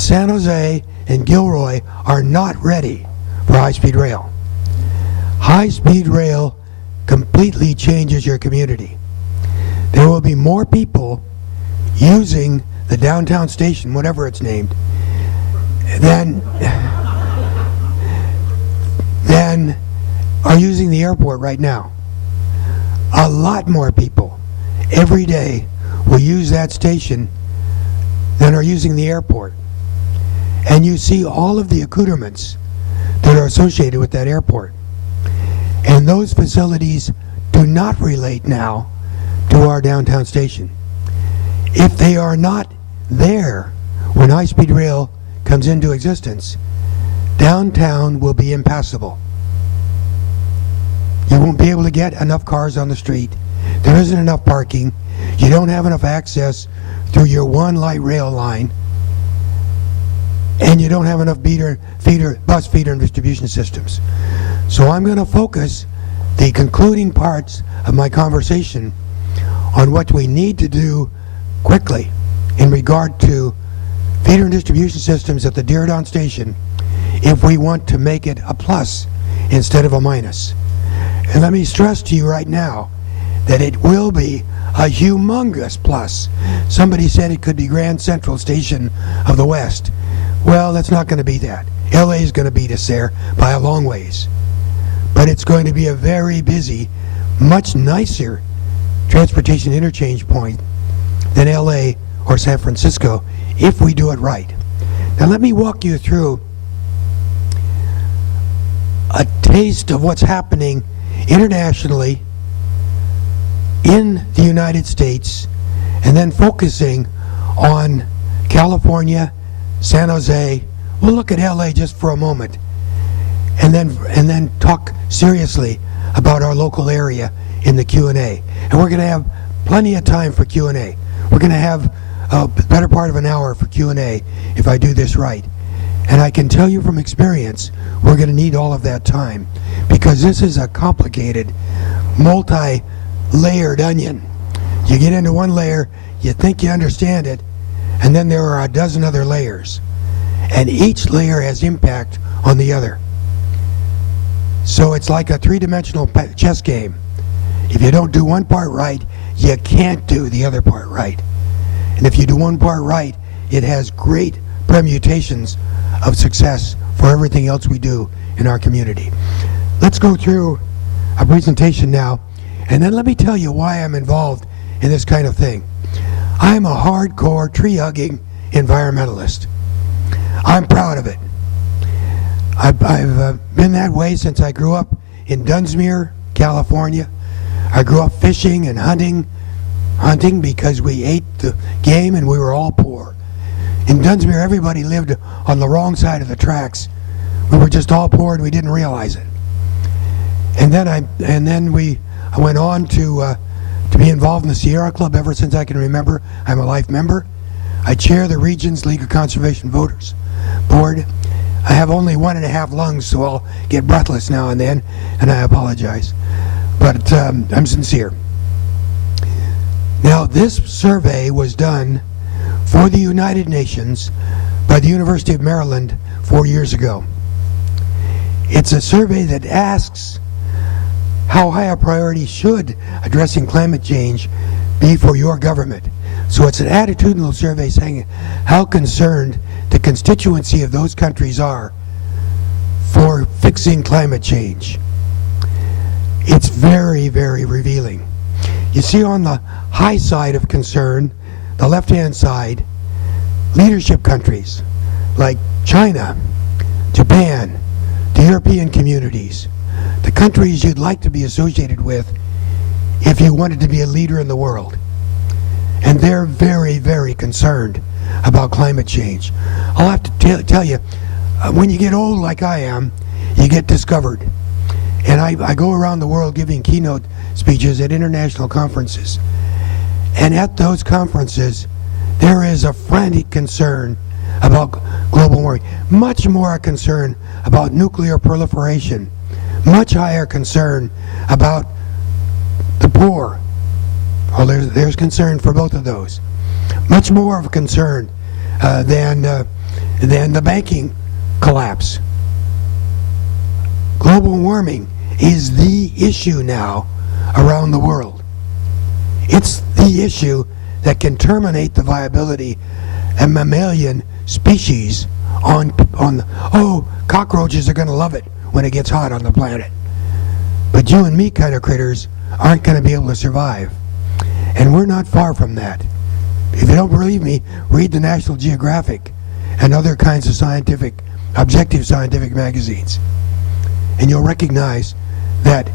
San Jose and Gilroy are not ready for high-speed rail. High-speed rail completely changes your community. There will be more people using the downtown station, whatever it's named, than are using the airport right now. A lot more people every day will use that station than are using the airport. And you see all of the accoutrements that are associated with that airport. And those facilities do not relate now to our downtown station. If they are not there when high-speed rail comes into existence, downtown will be impassable. You won't be able to get enough cars on the street. There isn't enough parking. You don't have enough access through your one light rail line. And you don't have enough bus feeder and distribution systems. So I'm going to focus the concluding parts of my conversation on what we need to do quickly in regard to feeder and distribution systems at the Diridon station if we want to make it a plus instead of a minus. And let me stress to you right now that it will be a humongous plus. Somebody said it could be Grand Central Station of the West. Well, that's not going to be that. LA is going to beat us there by a long ways. But it's going to be a very busy, much nicer transportation interchange point than LA or San Francisco if we do it right. Now let me walk you through a taste of what's happening internationally in the United States, and then focusing on California, San Jose. We'll look at LA just for a moment, and then talk seriously about our local area in the Q&A. And we're going to have plenty of time for Q&A. We're going to have a better part of an hour for Q&A if I do this right. And I can tell you from experience, we're going to need all of that time, because this is a complicated, multi-layered onion. You get into one layer, you think you understand it, and then there are a dozen other layers. And each layer has impact on the other. So it's like a three-dimensional chess game. If you don't do one part right, you can't do the other part right. And if you do one part right, it has great permutations of success for everything else we do in our community. Let's go through a presentation now, and then let me tell you why I'm involved in this kind of thing. I'm a hardcore tree-hugging environmentalist. I'm proud of it. I've been that way since I grew up in Dunsmuir, California. I grew up fishing and hunting because we ate the game and we were all poor. In Dunsmuir, everybody lived on the wrong side of the tracks. We were just all poor and we didn't realize it. And then I went on to be involved in the Sierra Club ever since I can remember. I'm a life member. I chair the Region's League of Conservation Voters Board. I have only 1.5 lungs, so I'll get breathless now and then, and I apologize. But I'm sincere. Now, this survey was done for the United Nations by the University of Maryland 4 years ago. It's a survey that asks how high a priority should addressing climate change be for your government. So it's an attitudinal survey saying how concerned the constituency of those countries are for fixing climate change. It's very, very revealing. You see on the high side of concern, the left-hand side, leadership countries like China, Japan, the European communities, the countries you'd like to be associated with if you wanted to be a leader in the world. And they're very, very concerned about climate change. I'll have to tell you, when you get old like I am, you get discovered. And I go around the world giving keynote speeches at international conferences. And at those conferences, there is a frantic concern about global warming, much more a concern about nuclear proliferation, much higher concern about the poor. Well, there's concern for both of those. Much more of a concern than then the banking collapse. Global warming is the issue now around the world. It's the issue that can terminate the viability of mammalian species on cockroaches are going to love it when it gets hot on the planet. But you and me kind of critters aren't going to be able to survive. And we're not far from that. If you don't believe me, read the National Geographic and other kinds of objective scientific magazines. And you'll recognize that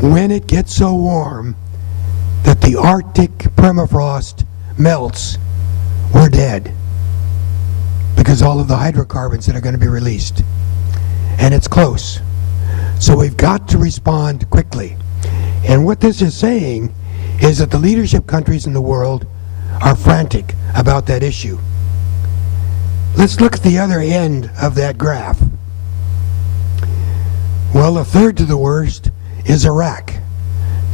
when it gets so warm that the Arctic permafrost melts, we're dead. Because all of the hydrocarbons that are going to be released. And it's close. So we've got to respond quickly. And what this is saying is that the leadership countries in the world are frantic about that issue. Let's look at the other end of that graph. Well, the third to the worst is Iraq.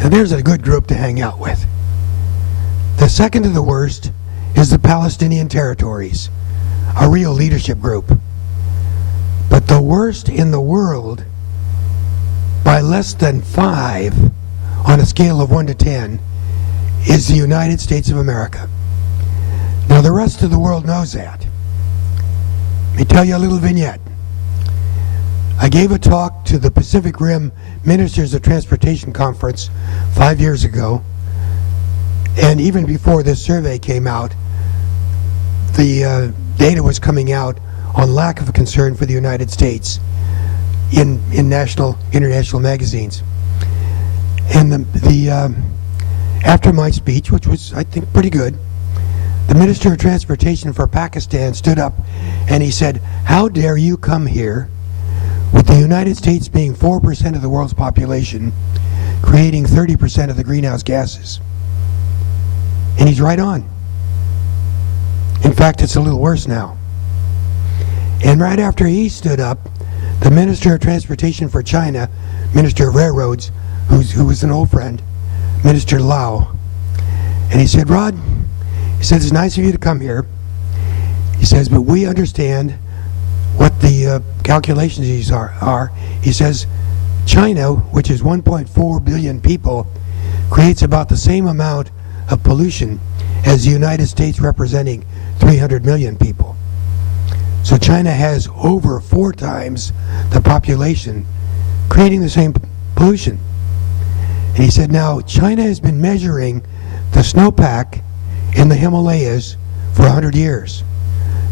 Now there's a good group to hang out with. The second to the worst is the Palestinian territories, a real leadership group. But the worst in the world, by less than 5 on a scale of 1 to 10, is the United States of America. Now the rest of the world knows that. Let me tell you a little vignette. I gave a talk to the Pacific Rim Ministers of Transportation Conference 5 years ago, and even before this survey came out, the data was coming out on lack of concern for the United States in international magazines. And after my speech, which was, I think, pretty good, the Minister of Transportation for Pakistan stood up and he said, "How dare you come here with the United States being 4% of the world's population, creating 30% of the greenhouse gases?" And he's right on. In fact, it's a little worse now. And right after he stood up, the Minister of Transportation for China, Minister of Railroads, who was an old friend, Minister Lau, and he said, "Rod," he says, "it's nice of you to come here." He says, "But we understand what the calculations are." He says, "China, which is 1.4 billion people, creates about the same amount of pollution as the United States, representing 300 million people. So China has over 4 times the population, creating the same pollution." And he said, now China has been measuring the snowpack in the Himalayas for 100 years.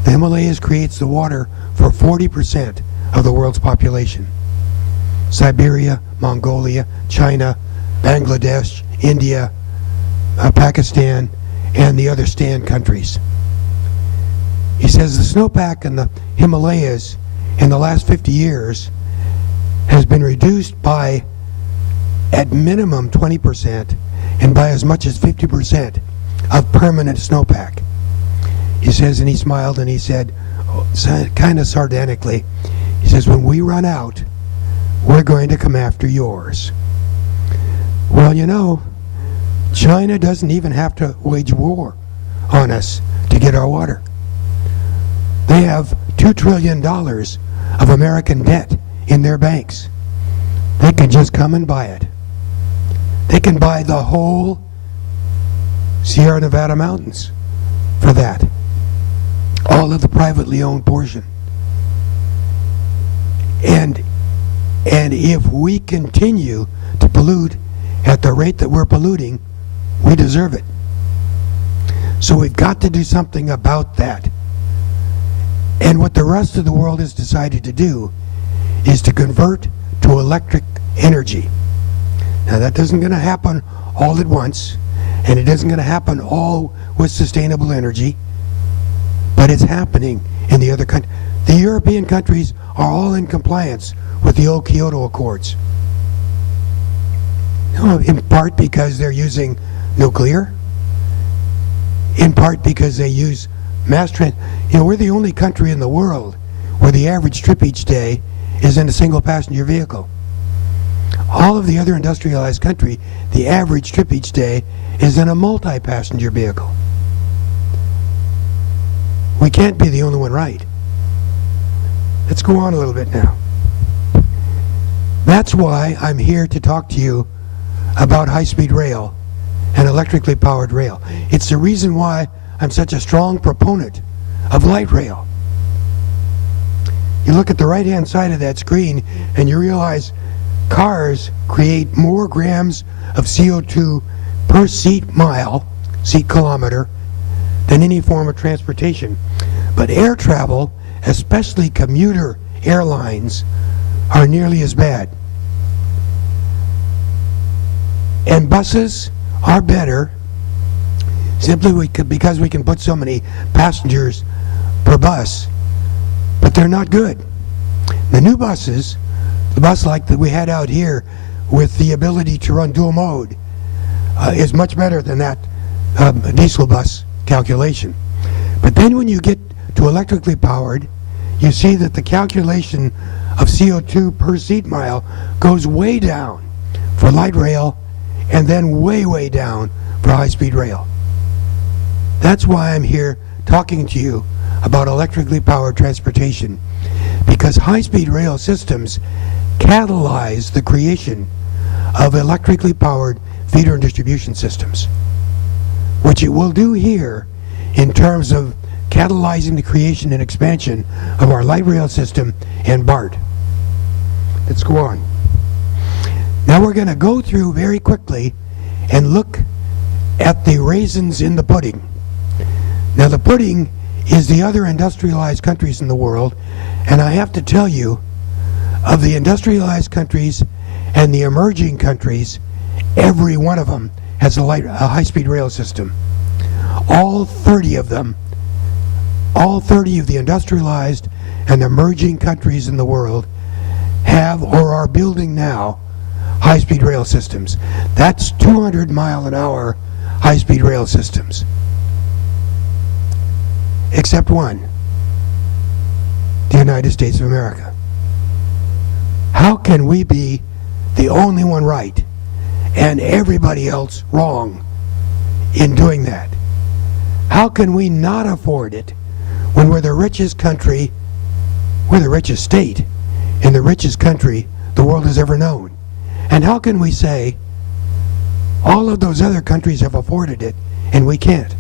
The Himalayas creates the water for 40% of the world's population. Siberia, Mongolia, China, Bangladesh, India, Pakistan, and the other stand countries. He says the snowpack in the Himalayas in the last 50 years has been reduced by at minimum 20% and by as much as 50% of permanent snowpack. He says, and he smiled and he said, kind of sardonically, he says, "When we run out, we're going to come after yours." Well, you know, China doesn't even have to wage war on us to get our water. They have $2 trillion of American debt in their banks. They can just come and buy it. They can buy the whole Sierra Nevada mountains for that. All of the privately owned portion. And if we continue to pollute at the rate that we're polluting, we deserve it. So we've got to do something about that. And what the rest of the world has decided to do is to convert to electric energy. Now that isn't going to happen all at once, and it isn't going to happen all with sustainable energy, but it's happening in the other countries. The European countries are all in compliance with the old Kyoto Accords. In part because they're using nuclear, in part because they use mass transit. We're the only country in the world where the average trip each day is in a single passenger vehicle. All of the other industrialized country, the average trip each day is in a multi-passenger vehicle. We can't be the only one right. Let's go on a little bit now. That's why I'm here to talk to you about high-speed rail and electrically powered rail. It's the reason why I'm such a strong proponent of light rail. You look at the right-hand side of that screen and you realize cars create more grams of CO2 per seat kilometer, than any form of transportation. But air travel, especially commuter airlines, are nearly as bad. And buses are better simply because we can put so many passengers per bus, but they're not good. The new buses, the bus like that we had out here with the ability to run dual mode, is much better than that diesel bus calculation. But then when you get to electrically powered, you see that the calculation of CO2 per seat mile goes way down for light rail and then way, way down for high-speed rail. That's why I'm here talking to you about electrically powered transportation, because high-speed rail systems catalyze the creation of electrically powered feeder and distribution systems, which it will do here in terms of catalyzing the creation and expansion of our light rail system and BART. Let's go on. Now we're going to go through very quickly and look at the raisins in the pudding. Now the pudding is the other industrialized countries in the world, and I have to tell you, of the industrialized countries and the emerging countries, every one of them has a high-speed rail system. All 30 of them, all 30 of the industrialized and emerging countries in the world have or are building now high-speed rail systems. That's 200-mile-an-hour high-speed rail systems. Except one, the United States of America. How can we be the only one right and everybody else wrong in doing that? How can we not afford it when we're the richest country, we're the richest state and the richest country the world has ever known? And how can we say all of those other countries have afforded it and we can't?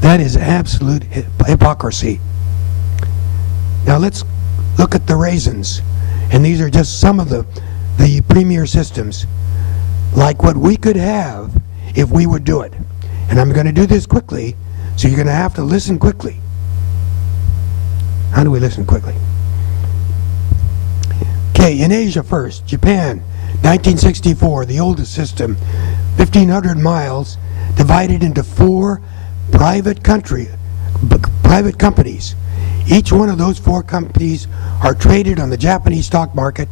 That is absolute hypocrisy. Now let's look at the raisins. And these are just some of the premier systems, like what we could have if we would do it. And I'm going to do this quickly, so you're going to have to listen quickly. How do we listen quickly? Okay, in Asia first, Japan, 1964, the oldest system, 1,500 miles, divided into 4 private companies. Each one of those 4 companies are traded on the Japanese stock market.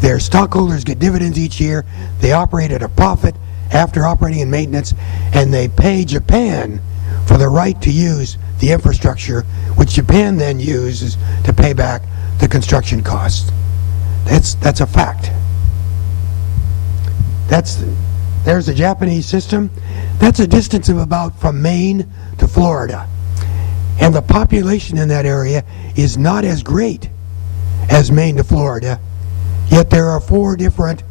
Their stockholders get dividends each year. They operate at a profit after operating and maintenance, and they pay Japan for the right to use the infrastructure, which Japan then uses to pay back the construction costs. That's a fact. There's the Japanese system. That's a distance of about from Maine to Florida. And the population in that area is not as great as Maine to Florida, yet there are 4 different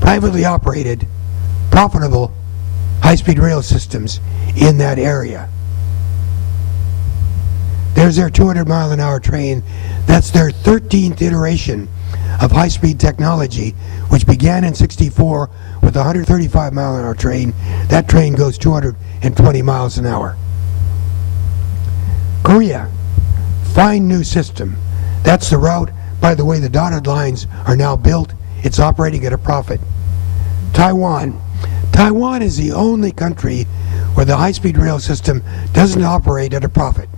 privately operated, profitable high-speed rail systems in that area. There's their 200-mile-an-hour train. That's their 13th iteration of high-speed technology, which began in '64 with a 135-mile-an-hour train. That train goes 220 miles an hour. Korea, fine new system. That's the route. By the way, the dotted lines are now built. It's operating at a profit. Taiwan. Taiwan is the only country where the high-speed rail system doesn't operate at a profit.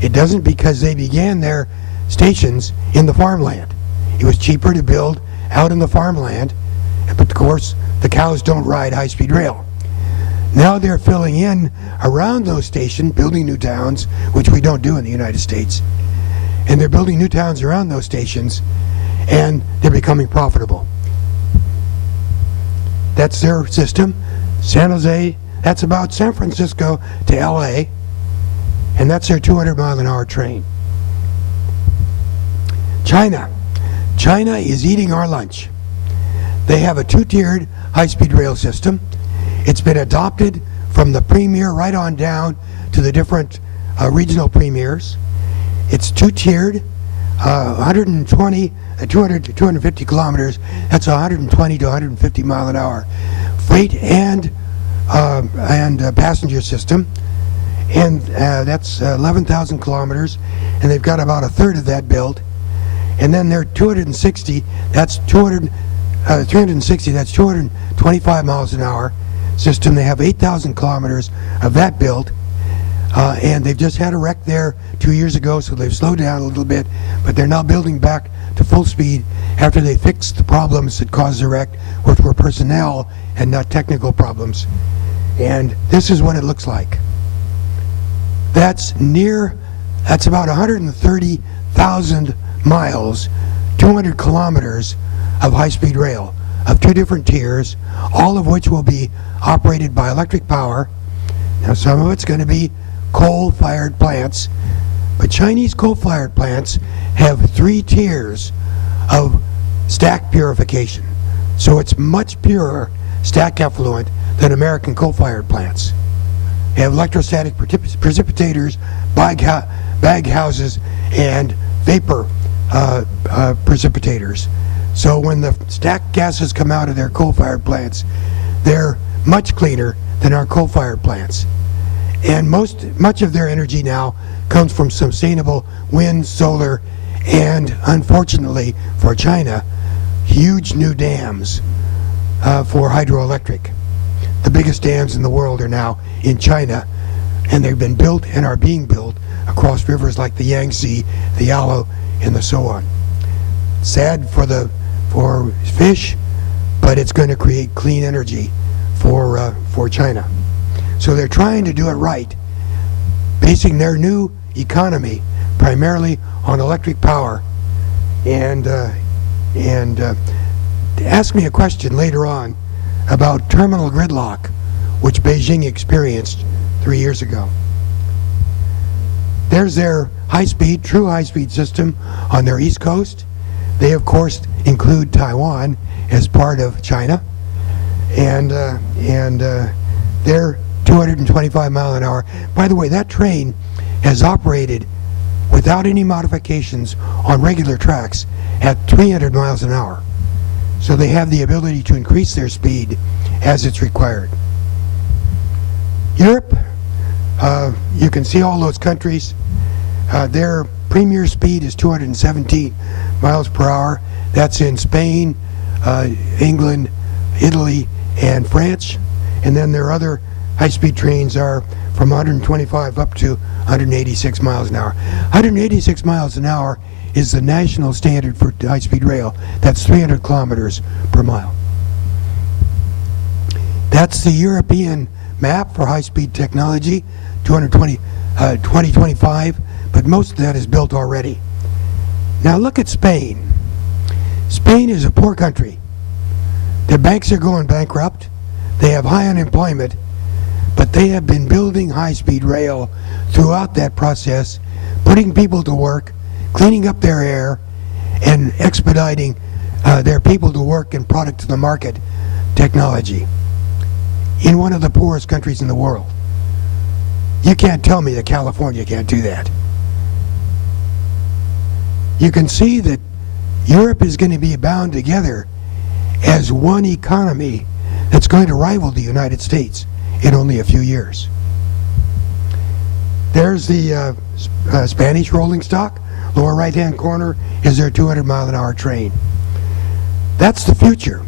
It doesn't because they began their stations in the farmland. It was cheaper to build out in the farmland, but of course the cows don't ride high-speed rail. Now they're filling in around those stations, building new towns, which we don't do in the United States. And they're building new towns around those stations, and they're becoming profitable. That's their system. San Jose, that's about San Francisco to LA, and that's their 200-mile-an-hour train. China. China is eating our lunch. They have a two-tiered high-speed rail system. It's been adopted from the premier right on down to the different regional premiers. It's two-tiered, 120, 200 to 250 kilometers. That's 120 to 150 mile an hour freight and passenger system. And that's 11,000 kilometers, and they've got about a third of that built. And then they're 260, that's 360, that's 225 miles an hour system. They have 8,000 kilometers of that built, and they've just had a wreck there 2 years ago, so they've slowed down a little bit, but they're now building back to full speed after they fixed the problems that caused the wreck, which were personnel and not technical problems. And this is what it looks like. That's about 130,000 miles, 200 kilometers of high-speed rail of two different tiers, all of which will be operated by electric power. Now, some of it's going to be coal-fired plants, but Chinese coal-fired plants have 3 tiers of stack purification. So it's much purer stack effluent than American coal-fired plants. They have electrostatic precipitators, bag houses, and vapor precipitators. So when the stack gases come out of their coal-fired plants, they're much cleaner than our coal-fired plants. And much of their energy now comes from sustainable wind, solar, and unfortunately for China, huge new dams for hydroelectric. The biggest dams in the world are now in China, and they've been built and are being built across rivers like the Yangtze, the Yalu, and the so on. Sad for fish, but it's going to create clean energy for China. So they're trying to do it right, basing their new economy primarily on electric power. And ask me a question later on about terminal gridlock, which Beijing experienced 3 years ago. There's their high-speed, true high-speed system on their east coast. They, of course, include Taiwan as part of China, and they're 225 mile an hour. By the way, that train has operated without any modifications on regular tracks at 300 miles an hour. So they have the ability to increase their speed as it's required. Europe, you can see all those countries. Their premier speed is 217 miles per hour. That's in Spain, England, Italy, and France. And then their other high-speed trains are from 125 up to 186 miles an hour. 186 miles an hour is the national standard for high-speed rail. That's 300 kilometers per mile. That's the European map for high-speed technology, 2025, but most of that is built already. Now look at Spain. Spain is a poor country. Their banks are going bankrupt. They have high unemployment, but they have been building high-speed rail throughout that process, putting people to work, cleaning up their air, and expediting their people to work and product to the market technology in one of the poorest countries in the world. You can't tell me that California can't do that. You can see that Europe is going to be bound together as one economy that's going to rival the United States in only a few years. There's the Spanish rolling stock. Lower right-hand corner is their 200 mile an hour train. That's the future.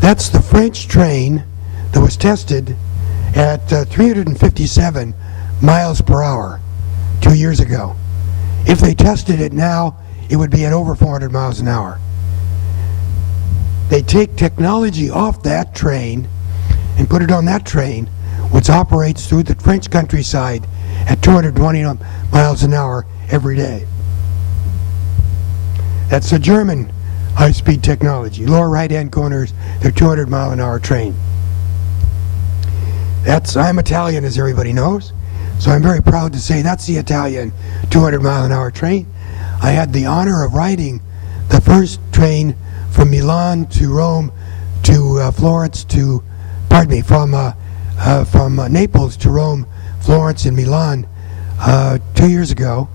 That's the French train that was tested at 357 miles per hour 2 years ago. If they tested it now, it would be at over 400 miles an hour. They take technology off that train and put it on that train, which operates through the French countryside at 220 miles an hour every day. That's the German high-speed technology. Lower right-hand corners, their 200 mile an hour train. I'm Italian, as everybody knows, so I'm very proud to say that's the Italian 200 mile an hour train. I had the honor of riding the first train from Milan to Rome to Florence to, pardon me, from Naples to Rome, Florence, and Milan 2 years ago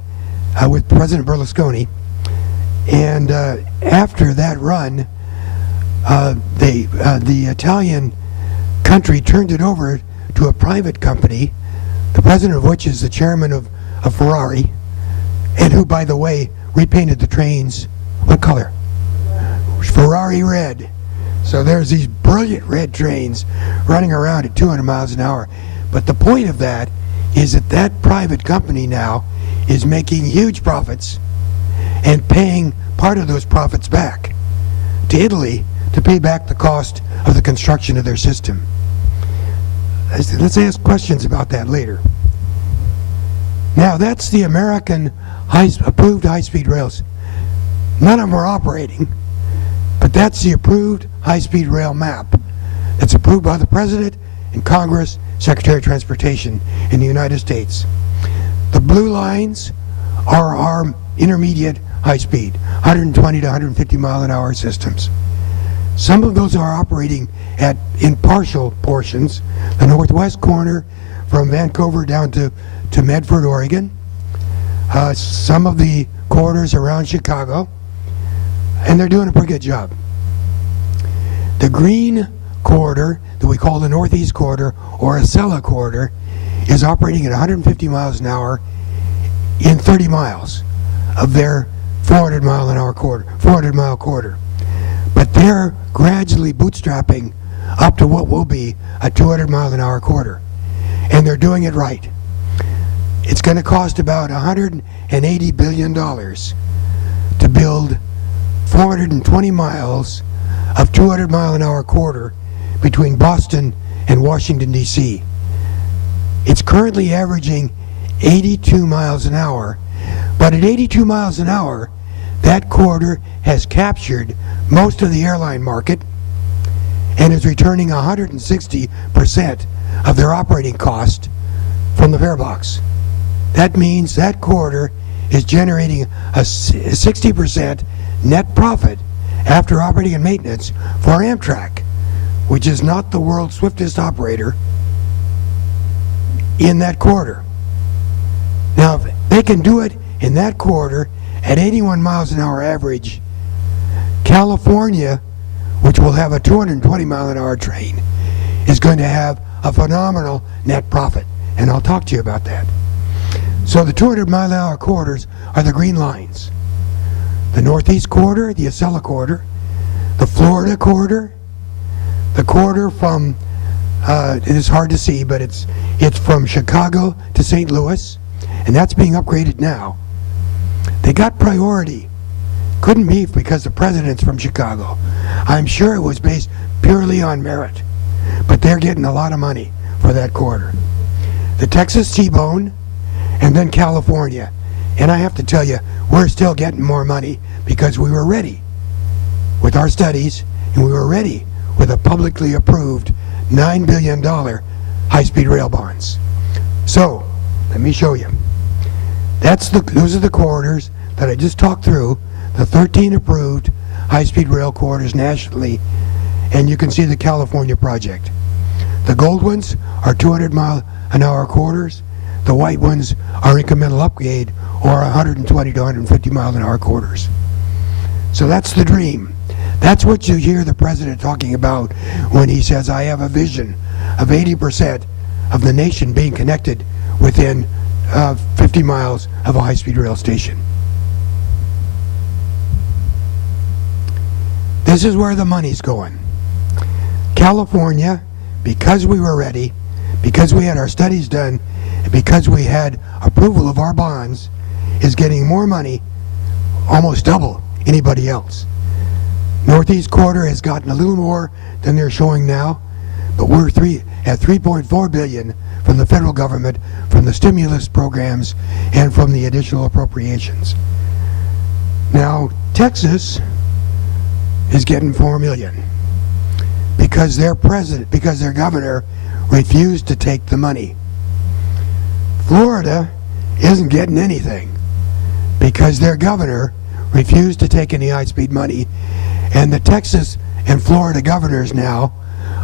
with President Berlusconi. And after that run, the Italian country turned it over to a private company, the president of which is the chairman of Ferrari, and who, by the way, repainted the trains. What color? Ferrari red. So there's these brilliant red trains running around at 200 miles an hour. But the point of that is that that private company now is making huge profits and paying part of those profits back to Italy to pay back the cost of the construction of their system. Let's ask questions about that later. Now, that's the American approved high-speed rails. None of them are operating, but that's the approved high-speed rail map that's approved by the President and Congress, Secretary of Transportation in the United States. The blue lines are our intermediate high-speed, 120 to 150 mile an hour systems. Some of those are operating in partial portions, the northwest corner from Vancouver down to Medford, Oregon, some of the corridors around Chicago, and they're doing a pretty good job. The green corridor that we call the Northeast Corridor or Acela Corridor is operating at 150 miles an hour in 30 miles of their 400 mile corridor. But they're gradually bootstrapping up to what will be a 200 mile an hour corridor. And they're doing it right. It's going to cost about $180 billion to build 420 miles of 200 mile an hour corridor between Boston and Washington, D.C. It's currently averaging 82 miles an hour, but at 82 miles an hour, that corridor has captured most of the airline market and is returning 160% of their operating cost from the fare box. That means that corridor is generating a 60% net profit after operating and maintenance for Amtrak, which is not the world's swiftest operator in that corridor. Now, if they can do it in that corridor at 81 miles an hour average, California, which will have a 220 mile an hour train, is going to have a phenomenal net profit. And I'll talk to you about that. So the 200 mile an hour corridors are the green lines. The Northeast Corridor, the Acela Corridor, the Florida Corridor, the corridor from, it is hard to see, but it's from Chicago to St. Louis, and that's being upgraded now. They got priority. Couldn't be because the president's from Chicago. I'm sure it was based purely on merit, but they're getting a lot of money for that corridor. The Texas T-Bone, and then California. And I have to tell you, we're still getting more money because we were ready with our studies, and we were ready with a publicly approved $9 billion high-speed rail bonds. So, let me show you. Those are the corridors that I just talked through, the 13 approved high-speed rail corridors nationally, and you can see the California project. The gold ones are 200 mile an hour corridors. The white ones are incremental upgrade or 120 to 150 mile an hour corridors. So that's the dream. That's what you hear the president talking about when he says, I have a vision of 80% of the nation being connected within 50 miles of a high-speed rail station. This is where the money's going. California, because we were ready, because we had our studies done, and because we had approval of our bonds, is getting more money, almost double anybody else. Northeast Corridor has gotten a little more than they're showing now, but we're at $3.4 billion from the federal government, from the stimulus programs, and from the additional appropriations. Now, Texas is getting $4 million because their governor refused to take the money. Florida isn't getting anything because their governor refused to take any high-speed money, and the Texas and Florida governors now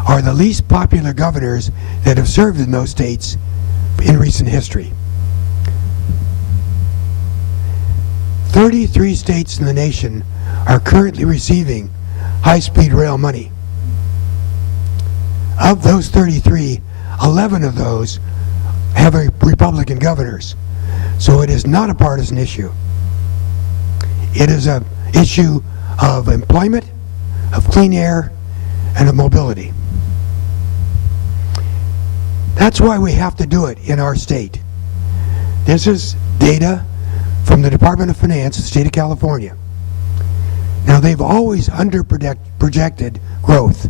are the least popular governors that have served in those states in recent history. 33 states in the nation are currently receiving high-speed rail money. Of those 33, 11 of those have Republican governors. So it is not a partisan issue. It is an issue of employment, of clean air, and of mobility. That's why we have to do it in our state. This is data from the Department of Finance of the state of California. Now, they've always projected growth,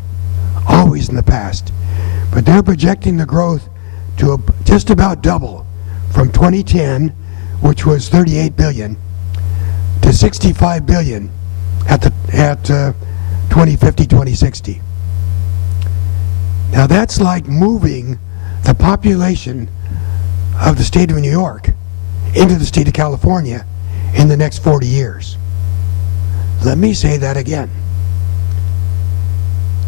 always in the past, but they're projecting the growth to just about double from 2010, which was 38 billion, to 65 billion at 2050, 2060. Now that's like moving the population of the state of New York into the state of California in the next 40 years. Let me say that again.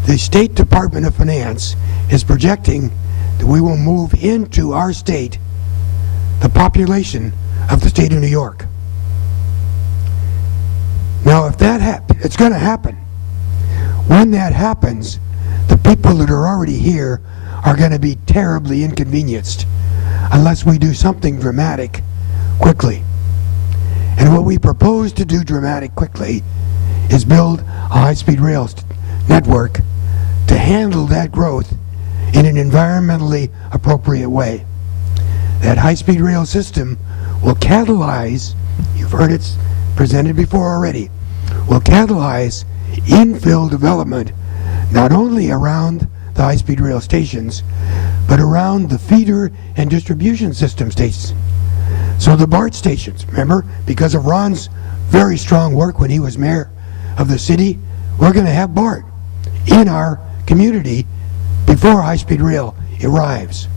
The State Department of Finance is projecting that we will move into our state the population of the state of New York. Now, if that happens, it's going to happen. When that happens, the people that are already here are going to be terribly inconvenienced unless we do something dramatic quickly. And what we propose to do dramatic quickly is build a high-speed rail network to handle that growth in an environmentally appropriate way. That high-speed rail system will catalyze, you've heard it's presented before already, will catalyze infill development not only around the high-speed rail stations, but around the feeder and distribution system stations. So the BART stations, remember, because of Ron's very strong work when he was mayor of the city, we're going to have BART in our community before high-speed rail arrives.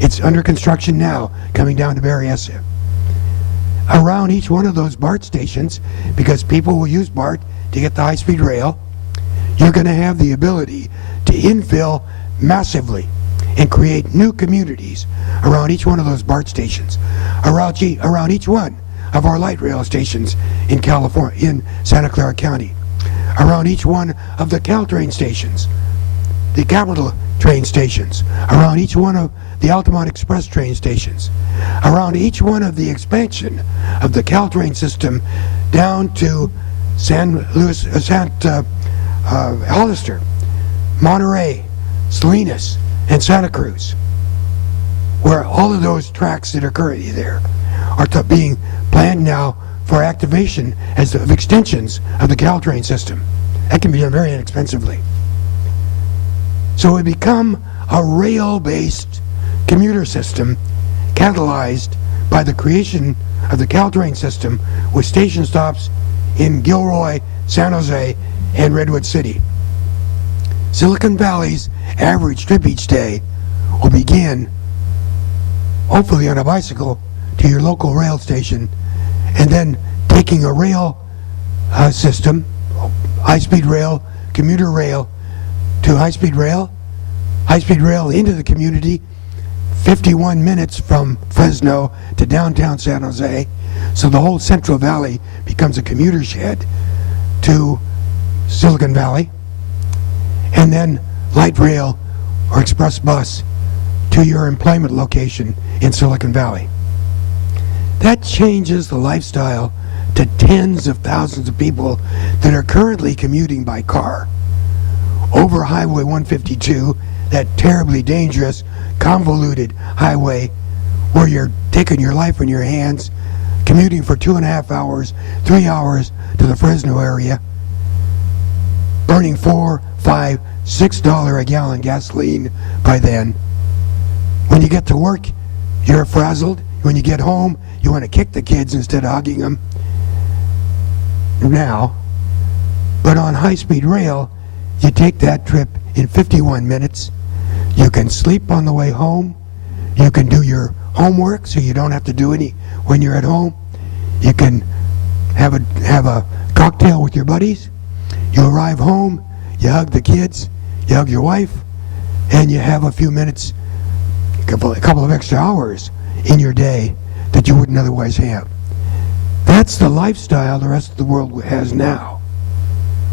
It's under construction now, coming down to Berryessa. Around each one of those BART stations, because people will use BART to get the high-speed rail, you're going to have the ability to infill massively and create new communities around each one of those BART stations, around each one of our light rail stations in California, in Santa Clara County, around each one of the Caltrain stations, the Capital train stations, around each one of the Altamont Express train stations, around each one of the expansion of the Caltrain system down to Hollister, Monterey, Salinas, and Santa Cruz, where all of those tracks that are currently there are being planned now for activation as of extensions of the Caltrain system. That can be done very inexpensively. So we become a rail-based commuter system catalyzed by the creation of the Caltrain system with station stops in Gilroy, San Jose, and Redwood City. Silicon Valley's average trip each day will begin, hopefully on a bicycle, to your local rail station, and then taking a rail system, high-speed rail, commuter rail, to high-speed rail into the community, 51 minutes from Fresno to downtown San Jose, so the whole Central Valley becomes a commuter shed to Silicon Valley, and then light rail or express bus to your employment location in Silicon Valley. That changes the lifestyle to tens of thousands of people that are currently commuting by car over Highway 152, that terribly dangerous, convoluted highway where you're taking your life in your hands, commuting for 2.5 hours, 3 hours to the Fresno area, burning $4, $5, $6 a gallon gasoline by then. When you get to work, you're frazzled. When you get home, you want to kick the kids instead of hugging them. Now, but on high-speed rail, you take that trip in 51 minutes. You can sleep on the way home. You can do your homework so you don't have to do any when you're at home. You can have a cocktail with your buddies. You arrive home, you hug the kids, you hug your wife, and you have a few minutes, a couple of extra hours in your day that you wouldn't otherwise have. That's the lifestyle the rest of the world has now.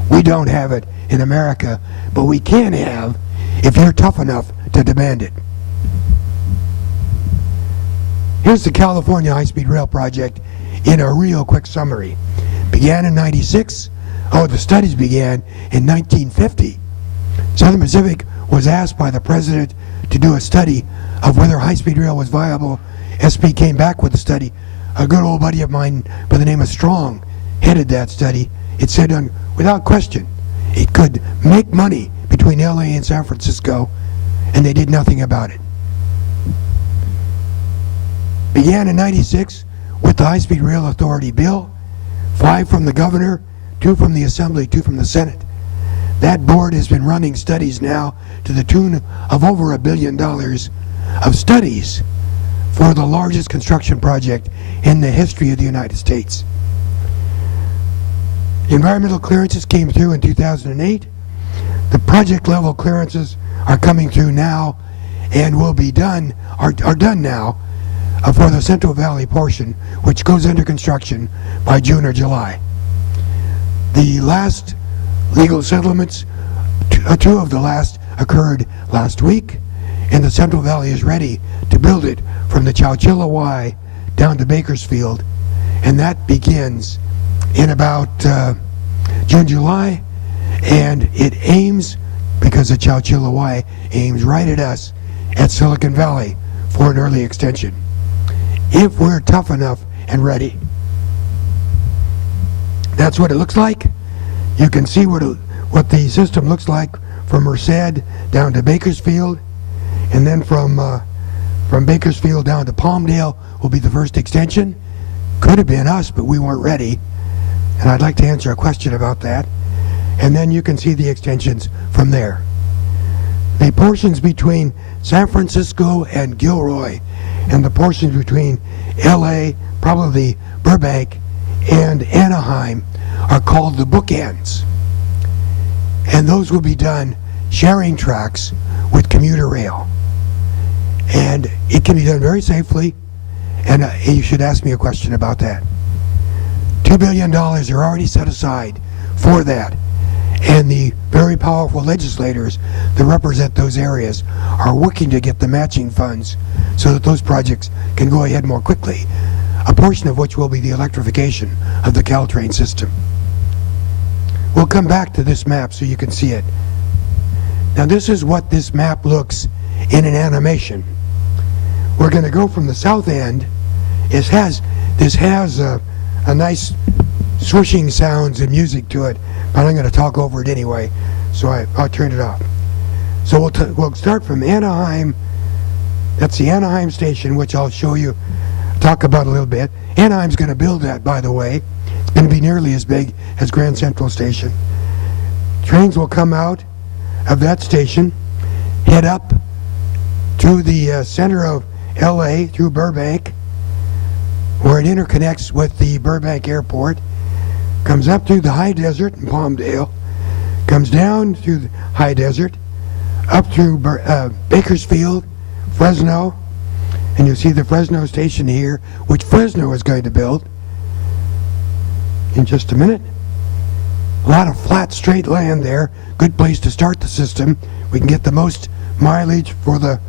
We don't have it in America, but we can have if you're tough enough to demand it. Here's the California High-Speed Rail Project in a real quick summary. Began in '96. The studies began in 1950. Southern Pacific was asked by the president to do a study of whether high-speed rail was viable. SP came back with a study. A good old buddy of mine by the name of Strong headed that study. It said, without question, it could make money between LA and San Francisco, and they did nothing about it. Began in '96 with the High-Speed Rail Authority bill, 5 from the governor, 2 from the Assembly, 2 from the Senate. That board has been running studies now to the tune of over $1 billion of studies for the largest construction project in the history of the United States. The environmental clearances came through in 2008. The project level clearances are coming through now and will be done, are done now for the Central Valley portion, which goes under construction by June or July. The last legal settlements, 2 of the last occurred last week, and the Central Valley is ready to build it from the Chowchilla Y down to Bakersfield, and that begins in about June, July, and it aims, because the Chowchilla Y aims right at us at Silicon Valley for an early extension, if we're tough enough and ready. That's what it looks like. You can see what the system looks like from Merced down to Bakersfield, and then from Bakersfield down to Palmdale will be the first extension. Could have been us, but we weren't ready, and I'd like to answer a question about that. And then you can see the extensions from there. The portions between San Francisco and Gilroy, and the portions between LA, probably Burbank, and Anaheim are called the bookends. And those will be done sharing tracks with commuter rail. And it can be done very safely, and you should ask me a question about that. $2 billion are already set aside for that, and the very powerful legislators that represent those areas are working to get the matching funds so that those projects can go ahead more quickly, a portion of which will be the electrification of the Caltrain system. We'll come back to this map so you can see it. Now this is what this map looks in an animation. We're going to go from the south end. This has a nice swishing sounds and music to it, but I'm going to talk over it anyway, so I'll turn it off. So we'll start from Anaheim. That's the Anaheim station, which I'll show you, talk about a little bit. Anaheim's going to build that, by the way. It's going to be nearly as big as Grand Central Station. Trains will come out of that station, head up through the center of LA, through Burbank, where it interconnects with the Burbank Airport, comes up through the high desert in Palmdale, comes down through the high desert, up through Bakersfield, Fresno, and you see the Fresno station here, which Fresno is going to build in just a minute. A lot of flat, straight land there. Good place to start the system. We can get the most mileage for the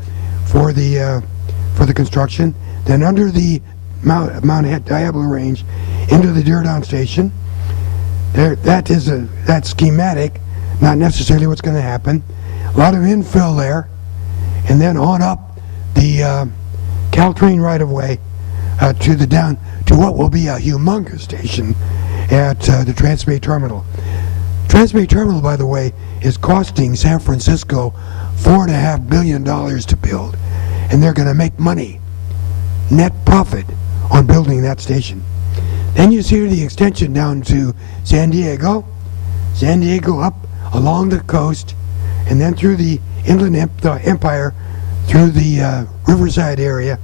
construction. Then under the Mount Diablo Range into the Diridon station. That schematic, not necessarily what's going to happen. A lot of infill there, and then on up the Caltrain right-of-way to what will be a humongous station at the Transbay Terminal. Transbay Terminal, by the way, is costing San Francisco $4.5 billion to build, and they're going to make money, net profit, on building that station. Then you see the extension down to San Diego up along the coast, and then through the Inland Empire, through the Riverside area,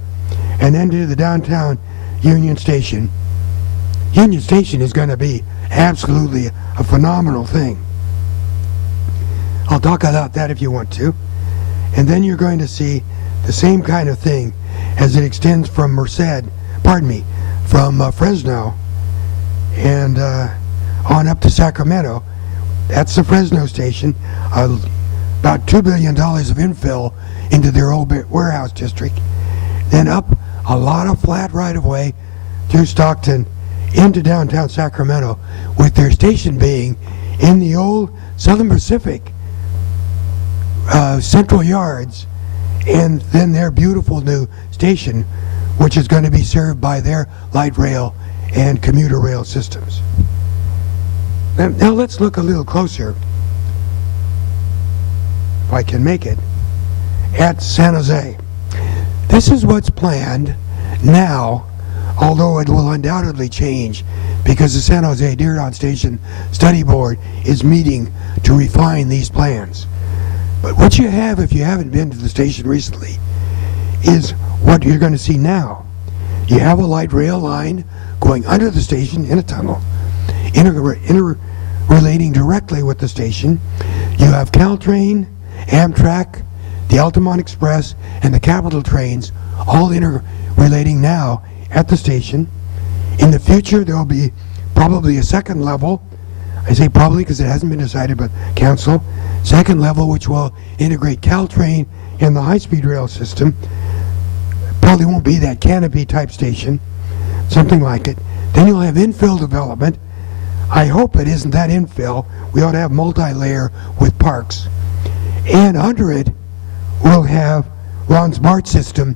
and then to the downtown Union Station. Union Station is going to be absolutely a phenomenal thing. I'll talk about that if you want to. And then you're going to see the same kind of thing as it extends from from Fresno and on up to Sacramento. That's the Fresno station. About $2 billion of infill into their old warehouse district. Then up a lot of flat right-of-way through Stockton into downtown Sacramento, with their station being in the old Southern Pacific Central Yards, and then their beautiful new station, which is going to be served by their light rail and commuter rail systems. Now let's look a little closer, if I can make it, at San Jose. This is what's planned now, although it will undoubtedly change because the San Jose Dearborn Station Study Board is meeting to refine these plans. But what you have, if you haven't been to the station recently, is what you're going to see now. You have a light rail line going under the station in a tunnel, interrelating directly with the station. You have Caltrain, Amtrak, the Altamont Express, and the Capital trains all interrelating now at the station. In the future, there will be probably a second level. I say probably because it hasn't been decided by council. Second level, which will integrate Caltrain and the high-speed rail system. Probably won't be that canopy type station, something like it. Then you'll have infill development. I hope it isn't that infill. We ought to have multi-layer with parks. And under it, we'll have Ron's BART system,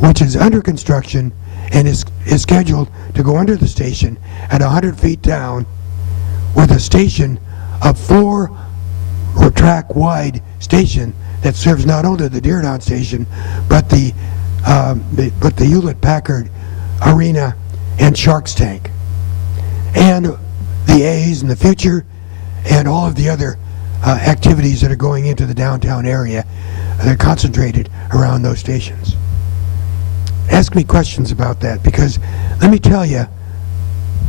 which is under construction and is scheduled to go under the station at 100 feet down, with a station, a 4-track wide station that serves not only the Dearborn station, but the Hewlett-Packard Arena and Sharks Tank, and the A's in the future, and all of the other activities that are going into the downtown area. They're concentrated around those stations. Ask me questions about that, because let me tell you,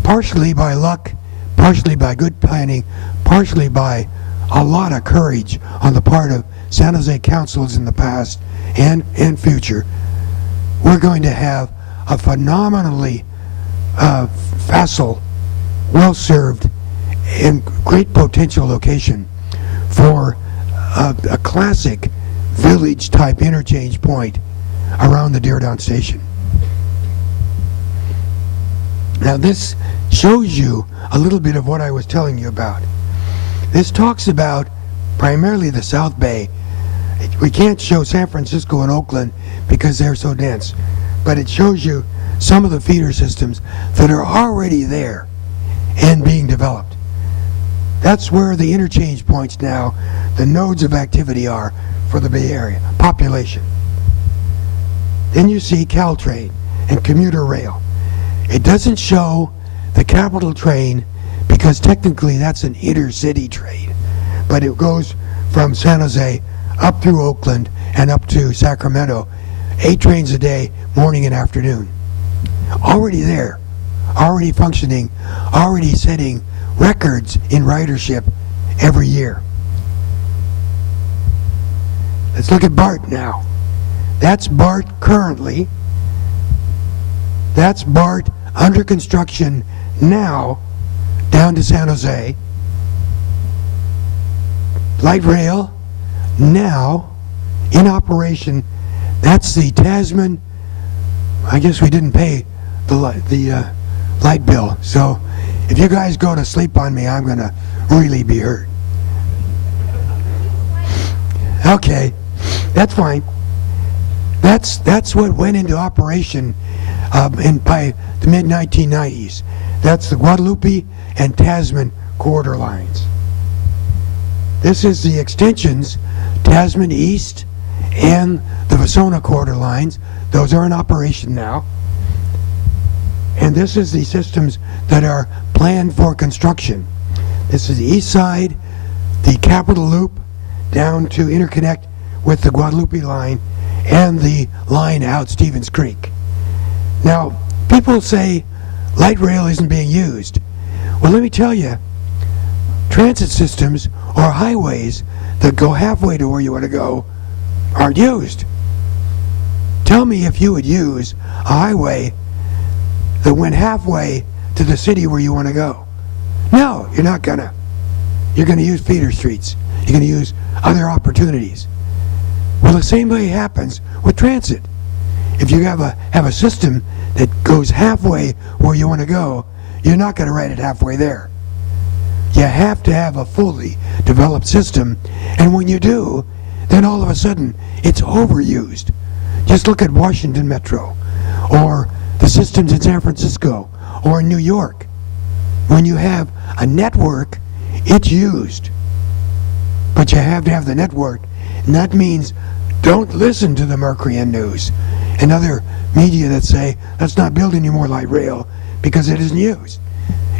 partially by luck, partially by good planning, partially by a lot of courage on the part of San Jose councils in the past and future, we're going to have a phenomenally facile, well-served, and great potential location for a classic village-type interchange point around the Dearborn station. Now this shows you a little bit of what I was telling you about. This talks about primarily the South Bay. We can't show San Francisco and Oakland because they're so dense, but it shows you some of the feeder systems that are already there and being developed. That's where the interchange points now, the nodes of activity are for the Bay Area population. Then you see Caltrain and commuter rail. It doesn't show the Capital train because technically that's an intercity train, but it goes from San Jose up through Oakland and up to Sacramento, 8 trains a day, morning and afternoon. Already there, already functioning, already setting records in ridership every year. Let's look at BART now. That's BART currently. That's BART under construction now down to San Jose. Light rail now in operation. That's the Tasman. I guess we didn't pay the light bill, so if you guys go to sleep on me, I'm gonna really be hurt. Okay, that's fine. That's what went into operation by the mid-1990s. That's the Guadalupe and Tasman corridor lines. This is the extensions, Tasman East and the Vasona corridor lines. Those are in operation now. And this is the systems that are planned for construction. This is the east side, the Capitol Loop down to interconnect with the Guadalupe line and the line out Stevens Creek. Now, people say, light rail isn't being used. Well, let me tell you, transit systems or highways that go halfway to where you want to go aren't used. Tell me if you would use a highway that went halfway to the city where you want to go. No, you're not gonna. You're gonna use feeder streets. You're gonna use other opportunities. Well, the same way happens with transit. If you have a system that goes halfway where you want to go, you're not gonna ride it halfway there. You have to have a fully developed system, and when you do, then all of a sudden it's overused. Just look at Washington Metro, or the systems in San Francisco, or in New York. When you have a network, it's used. But you have to have the network, and that means don't listen to the Mercury News and other media that say, let's not build any more light rail because it isn't used.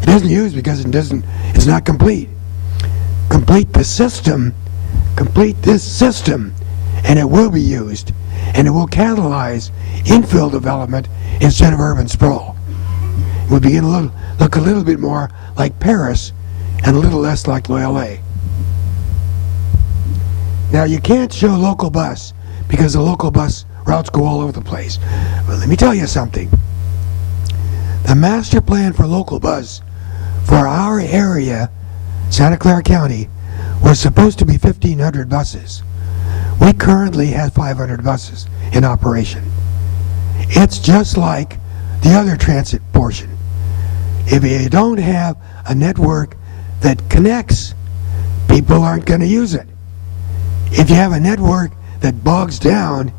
It isn't used because it's not complete. Complete this system, and it will be used, and it will catalyze infill development instead of urban sprawl. It will begin to look a little bit more like Paris and a little less like LA. Now, you can't show local bus because the local bus routes go all over the place. But let me tell you something. The master plan for local bus for our area, Santa Clara County, was supposed to be 1,500 buses. We currently have 500 buses in operation. It's just like the other transit portion. If you don't have a network that connects, people aren't going to use it. If you have a network that bogs down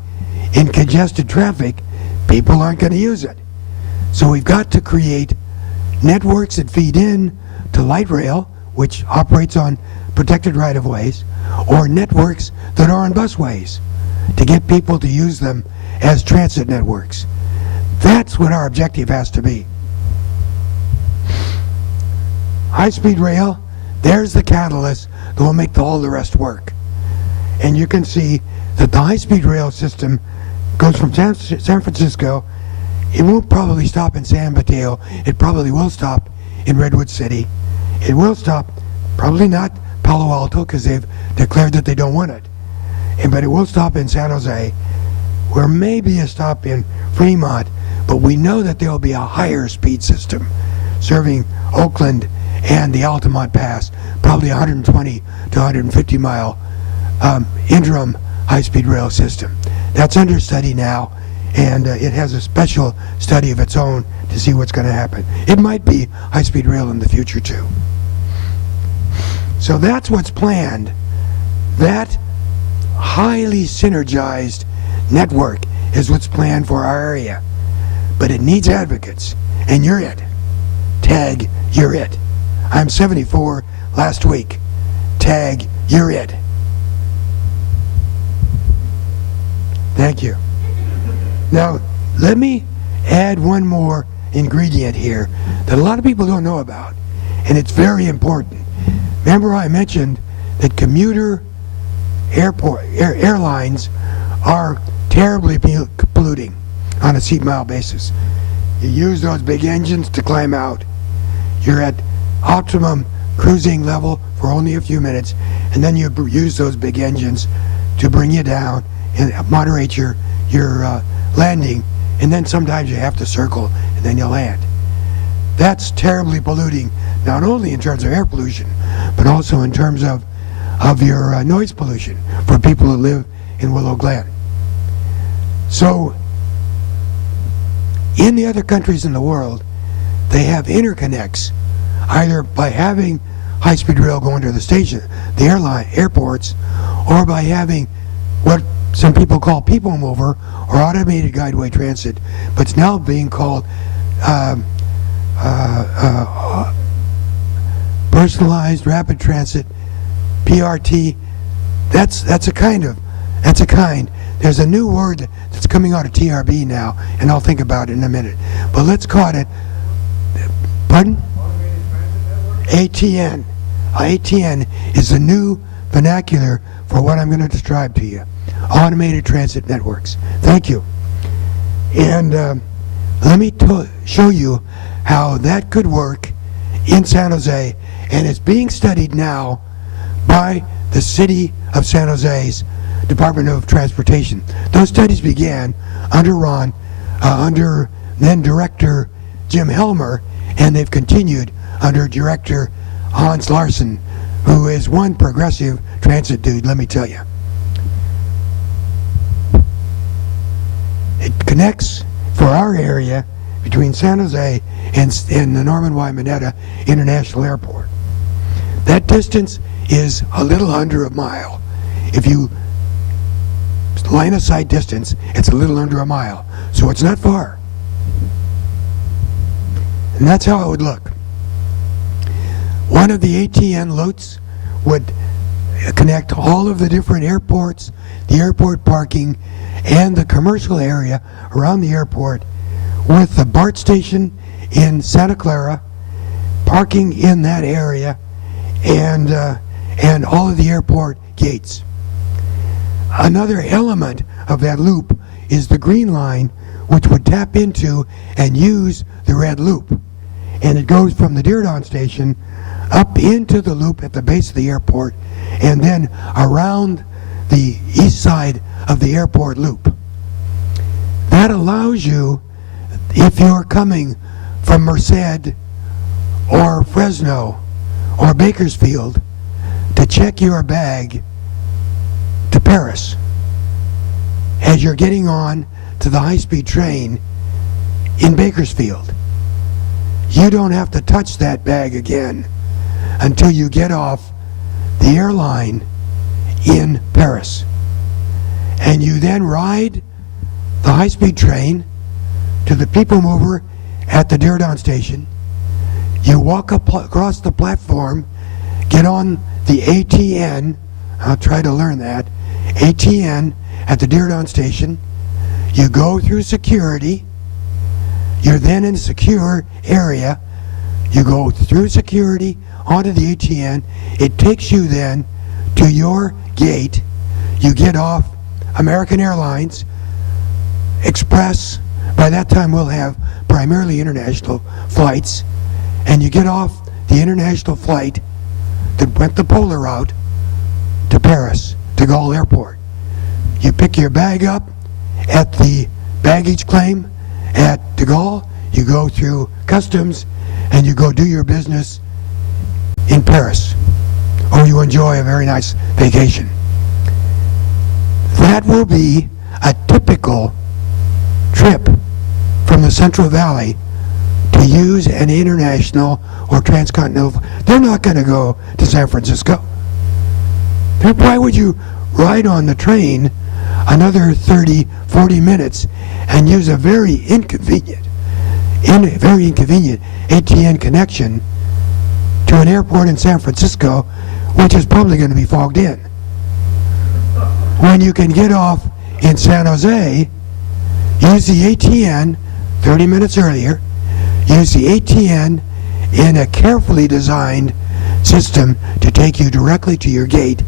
in congested traffic, people aren't going to use it. So we've got to create networks that feed in to light rail, which operates on protected right-of-ways, or networks that are on busways to get people to use them as transit networks. That's what our objective has to be. High-speed rail, there's the catalyst that will make all the rest work. And you can see that the high-speed rail system goes from San Francisco. It won't probably stop in San Mateo. It probably will stop in Redwood City. It will stop, probably not Palo Alto, because they've declared that they don't want it. But it will stop in San Jose, where maybe a stop in Fremont, but we know that there will be a higher speed system serving Oakland and the Altamont Pass, probably 120 to 150 mile interim high-speed rail system. That's under study now, and it has a special study of its own to see what's going to happen. It might be high-speed rail in the future too. So that's what's planned. That highly synergized network is what's planned for our area. But it needs advocates, and you're it. Tag, you're it. I'm 74 last week. Tag, you're it. Thank you. Now, let me add one more ingredient here that a lot of people don't know about, and it's very important. Remember I mentioned that commuter airlines are terribly polluting on a seat mile basis. You use those big engines to climb out. You're at optimum cruising level for only a few minutes, and then you use those big engines to bring you down and moderate your landing, and then sometimes you have to circle and then you land. That's terribly polluting, not only in terms of air pollution, but also in terms of your noise pollution for people who live in Willow Glen. So in the other countries in the world, they have interconnects, either by having high-speed rail going to the station, the airports, or by having what some people call people mover or automated guideway transit, but it's now being called personalized rapid transit, PRT. That's a kind. There's a new word that's coming out of TRB now, and I'll think about it in a minute. But let's call it, pardon? ATN. ATN is the new vernacular for what I'm going to describe to you. Automated transit networks. Thank you. And let me show you how that could work in San Jose, and it's being studied now by the City of San Jose's Department of Transportation. Those studies began under under then Director Jim Helmer, and they've continued under Director Hans Larson, who is one progressive transit dude, let me tell you. It connects, for our area, between San Jose and the Norman Y. Mineta International Airport. That distance is a little under a mile. If you line of sight distance, it's a little under a mile. So it's not far. And that's how it would look. One of the ATN loops would connect all of the different airports, the airport parking, and the commercial area around the airport with the BART station in Santa Clara, parking in that area, and all of the airport gates. Another element of that loop is the green line, which would tap into and use the red loop. And it goes from the Diridon station up into the loop at the base of the airport, and then around the east side of the airport loop. That allows you, if you're coming from Merced or Fresno or Bakersfield, to check your bag to Paris as you're getting on to the high-speed train in Bakersfield. You don't have to touch that bag again until you get off the airline in Paris. And you then ride the high-speed train to the people mover at the Diridon station. You walk across the platform, get on the ATN, I'll try to learn that, ATN at the Diridon station. You go through security. You're then in a secure area. You go through security onto the ATN. It takes you then to your gate. You get off American Airlines, Express. By that time we'll have primarily international flights. And you get off the international flight that went the polar route to Paris, de Gaulle Airport. You pick your bag up at the baggage claim at de Gaulle, you go through customs, and you go do your business in Paris, or you enjoy a very nice vacation. That will be a typical trip from the Central Valley to use an international or transcontinental. They're not going to go to San Francisco. Why would you ride on the train another 30, 40 minutes and use a very inconvenient ATN connection to an airport in San Francisco, which is probably going to be fogged in, when you can get off in San Jose, use the ATN 30 minutes earlier, use the ATN in a carefully designed system to take you directly to your gate,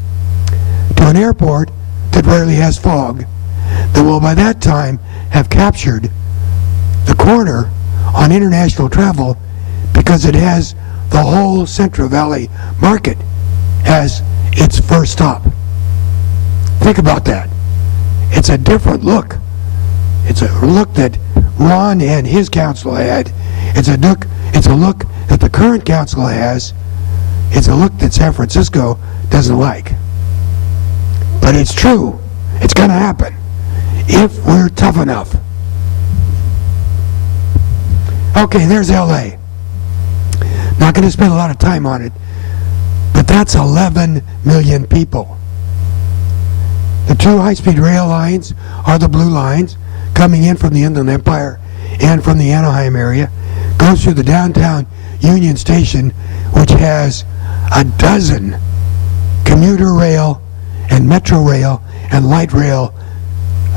to an airport that rarely has fog, that will by that time have captured the corner on international travel, because it has the whole Central Valley market as its first stop. Think about that. It's a different look. It's a look that Ron and his council had. It's a look that the current council has. It's a look that San Francisco doesn't like. But it's true. It's going to happen if we're tough enough. Okay, there's LA. Not going to spend a lot of time on it, but that's 11 million people. The two high-speed rail lines are the blue lines coming in from the Inland Empire and from the Anaheim area. Goes through the downtown Union Station, which has a dozen commuter rail and metro rail and light rail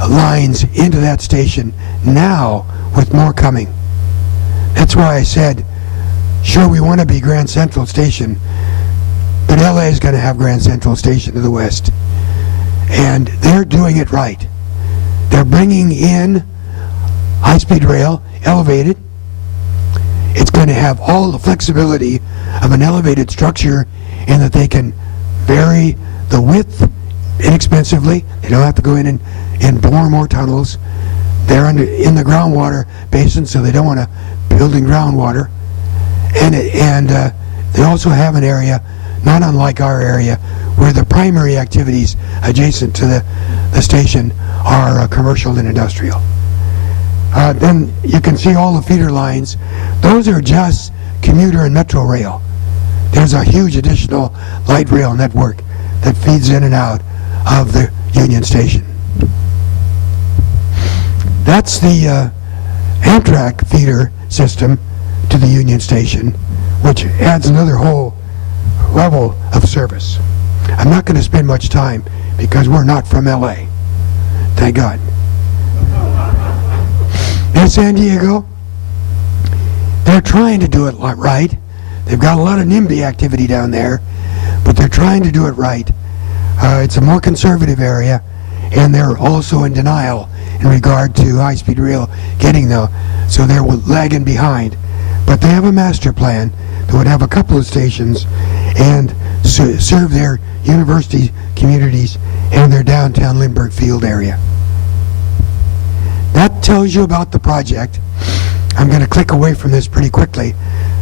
lines into that station now, with more coming. That's why I said, sure, we want to be Grand Central Station, but LA is going to have Grand Central Station to the west. And they're doing it right. They're bringing in high-speed rail, elevated. It's going to have all the flexibility of an elevated structure in that they can vary the width inexpensively. They don't have to go in and bore more tunnels. They're in the groundwater basin, so they don't want to build in groundwater. And they also have an area, not unlike our area, where the primary activities adjacent to the station are commercial and industrial. Then you can see all the feeder lines. Those are just commuter and metro rail. There's a huge additional light rail network that feeds in and out of the Union Station. That's the Amtrak feeder system to the Union Station, which adds another whole level of service. I'm not going to spend much time because we're not from LA. Thank God. In San Diego, they're trying to do it right. They've got a lot of NIMBY activity down there, but they're trying to do it right. It's a more conservative area, and they're also in denial in regard to high-speed rail getting there, so they're lagging behind. But they have a master plan that would have a couple of stations and serve their university communities and their downtown Lindbergh Field area. That tells you about the project. I'm going to click away from this pretty quickly,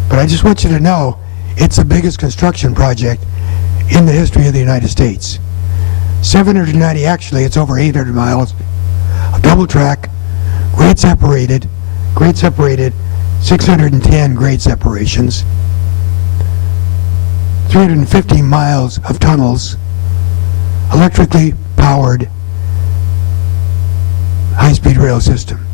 but I just want you to know it's the biggest construction project in the history of the United States. 790, actually it's over 800 miles of double track, grade separated, 610 grade separations, 350 miles of tunnels, electrically powered high-speed rail system.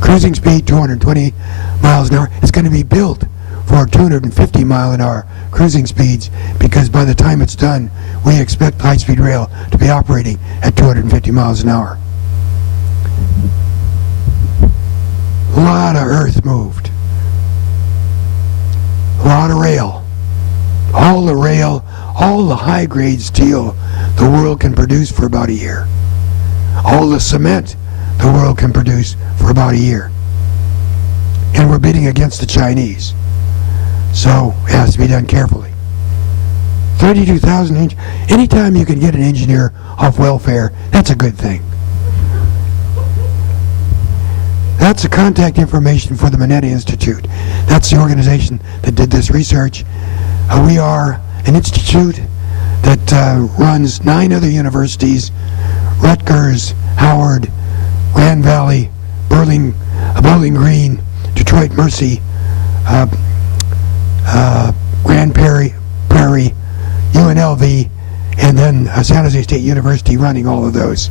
Cruising speed 220 miles an hour. It's going to be built for 250 mile an hour cruising speeds, because by the time it's done, we expect high-speed rail to be operating at 250 miles an hour. A lot of earth moved. A lot of rail. All the high-grade steel the world can produce for about a year. All the cement the world can produce for about a year. And we're bidding against the Chinese. So it has to be done carefully. 32,000 anytime you can get an engineer off welfare, that's a good thing. That's the contact information for the Mineta Institute. That's the organization that did this research. We are an institute that runs 9 other universities: Rutgers, Howard, Grand Valley, Bowling Green, Detroit Mercy, Grand Prairie, UNLV, and then San Jose State University running all of those.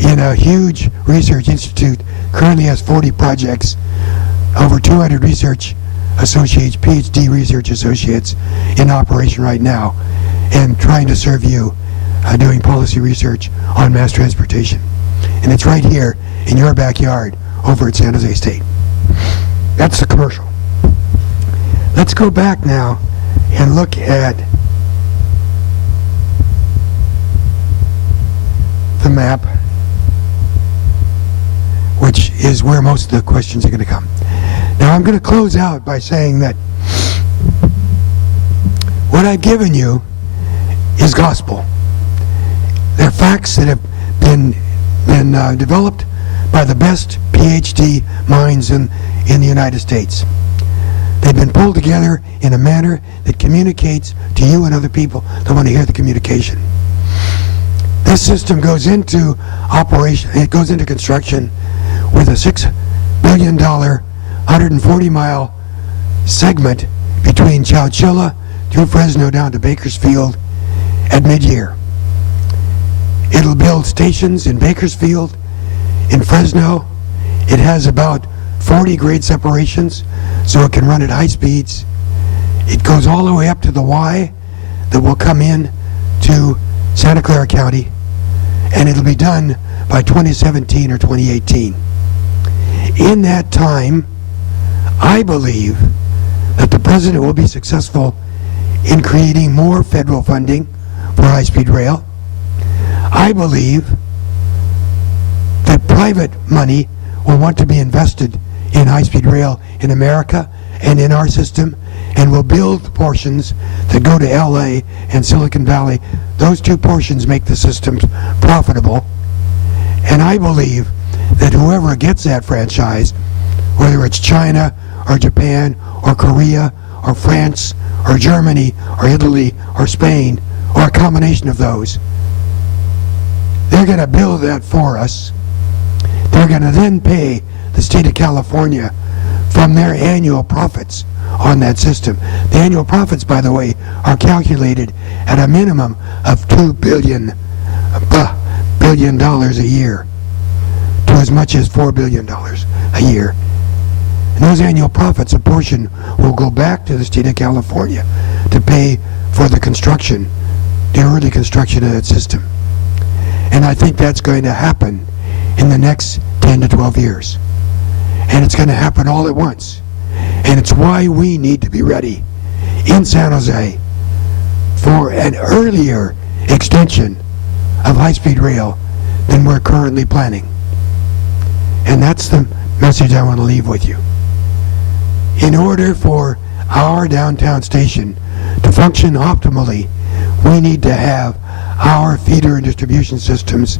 In a huge research institute, currently has 40 projects, over 200 research associates, PhD research associates in operation right now, and trying to serve you doing policy research on mass transportation. And it's right here in your backyard over at San Jose State. That's the commercial. Let's go back now and look at the map, which is where most of the questions are going to come. Now I'm going to close out by saying that what I've given you is gospel. They're facts that have been developed by the best PhD minds in the United States. They've been pulled together in a manner that communicates to you and other people that want to hear the communication. This system goes into operation, it goes into construction with a $6 billion, 140-mile segment between Chowchilla through Fresno down to Bakersfield at mid-year. It'll build stations in Bakersfield, in Fresno. It has about 40 grade separations, so it can run at high speeds. It goes all the way up to the Y that will come in to Santa Clara County, and it'll be done by 2017 or 2018. In that time, I believe that the president will be successful in creating more federal funding for high-speed rail. I believe that private money will want to be invested in high-speed rail in America and in our system, and we'll build portions that go to LA and Silicon Valley. Those two portions make the systems profitable. And I believe that whoever gets that franchise, whether it's China or Japan or Korea or France or Germany or Italy or Spain or a combination of those, they're going to build that for us. They're going to then pay the state of California from their annual profits on that system. The annual profits, by the way, are calculated at a minimum of $2 billion a year to as much as $4 billion a year. And those annual profits, a portion will go back to the state of California to pay for the construction, the early construction of that system. And I think that's going to happen in the next 10 to 12 years. And it's going to happen all at once. And it's why we need to be ready in San Jose for an earlier extension of high-speed rail than we're currently planning. And that's the message I want to leave with you. In order for our downtown station to function optimally, we need to have our feeder and distribution systems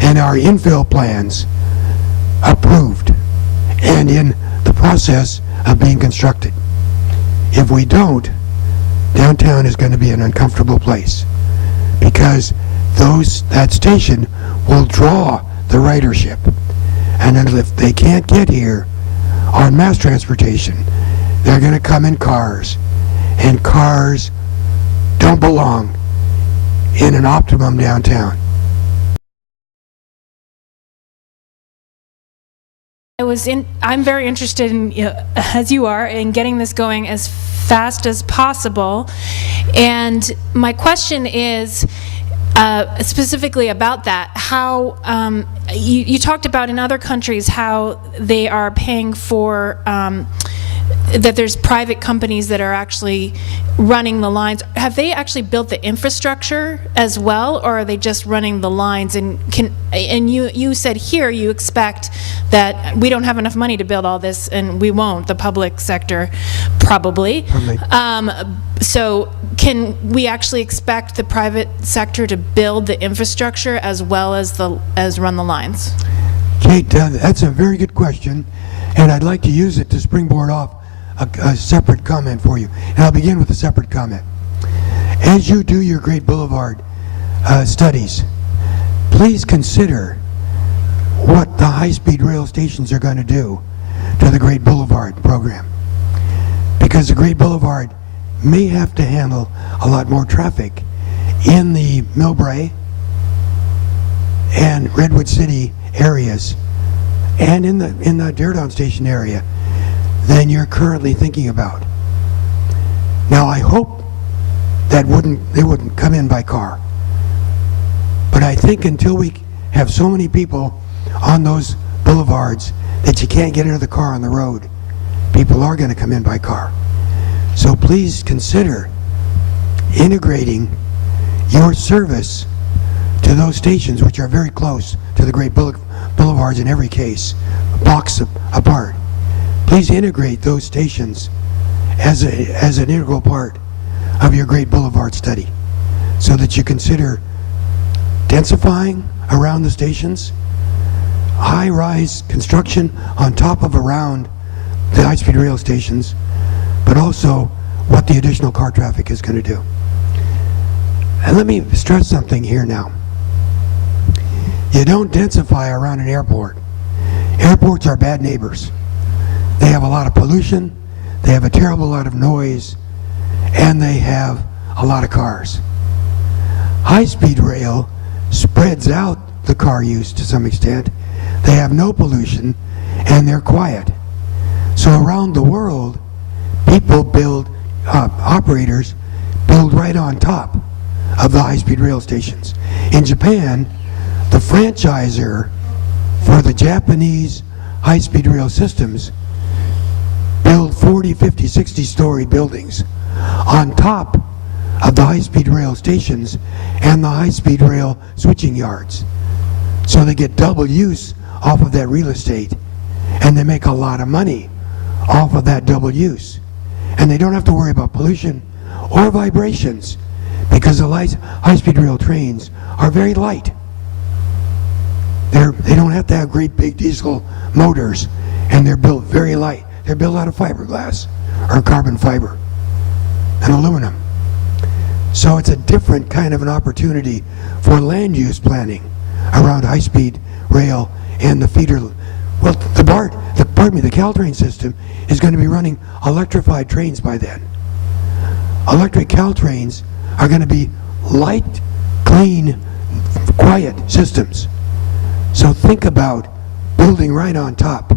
and our infill plans approved and in the process of being constructed. If we don't, downtown is going to be an uncomfortable place, because that station will draw the ridership, and then if they can't get here on mass transportation, they're going to come in cars, and cars don't belong in an optimum downtown. I'm very interested in, as you are, in getting this going as fast as possible. And my question is specifically about that. How you talked about in other countries how they are paying for that there's private companies that are actually running the lines. Have they actually built the infrastructure as well, or are they just running the lines? And you said here you expect that we don't have enough money to build all this, and we won't, the public sector probably. So can we actually expect the private sector to build the infrastructure as well as run the lines? Kate, that's a very good question, and I'd like to use it to springboard off a separate comment for you. And I'll begin with a separate comment. As you do your Great Boulevard studies, please consider what the high-speed rail stations are going to do to the Great Boulevard program. Because the Great Boulevard may have to handle a lot more traffic in the Millbrae and Redwood City areas and in the Deardown Station area than you're currently thinking about. Now, I hope that they wouldn't come in by car. But I think until we have so many people on those boulevards that you can't get into the car on the road, people are going to come in by car. So please consider integrating your service to those stations, which are very close to the Great Boulevards in every case, blocks apart. Please integrate those stations as an integral part of your Great Boulevard study, so that you consider densifying around the stations, high-rise construction on top of around the high-speed rail stations, but also what the additional car traffic is going to do. And let me stress something here now. You don't densify around an airport. Airports are bad neighbors. They have a lot of pollution, they have a terrible lot of noise, and they have a lot of cars. High-speed rail spreads out the car use to some extent. They have no pollution, and they're quiet. So around the world, people build, operators build right on top of the high-speed rail stations. In Japan, the franchisor for the Japanese high-speed rail systems build 40, 50, 60-story buildings on top of the high-speed rail stations and the high-speed rail switching yards. So they get double use off of that real estate, and they make a lot of money off of that double use. And they don't have to worry about pollution or vibrations because the high-speed rail trains are very light. They don't have to have great big diesel motors, and they're built very light. They're built out of fiberglass or carbon fiber and aluminum. So it's a different kind of an opportunity for land use planning around high-speed rail and the feeder. Well, the Caltrain system is going to be running electrified trains by then. Electric Caltrains are going to be light, clean, quiet systems. So think about building right on top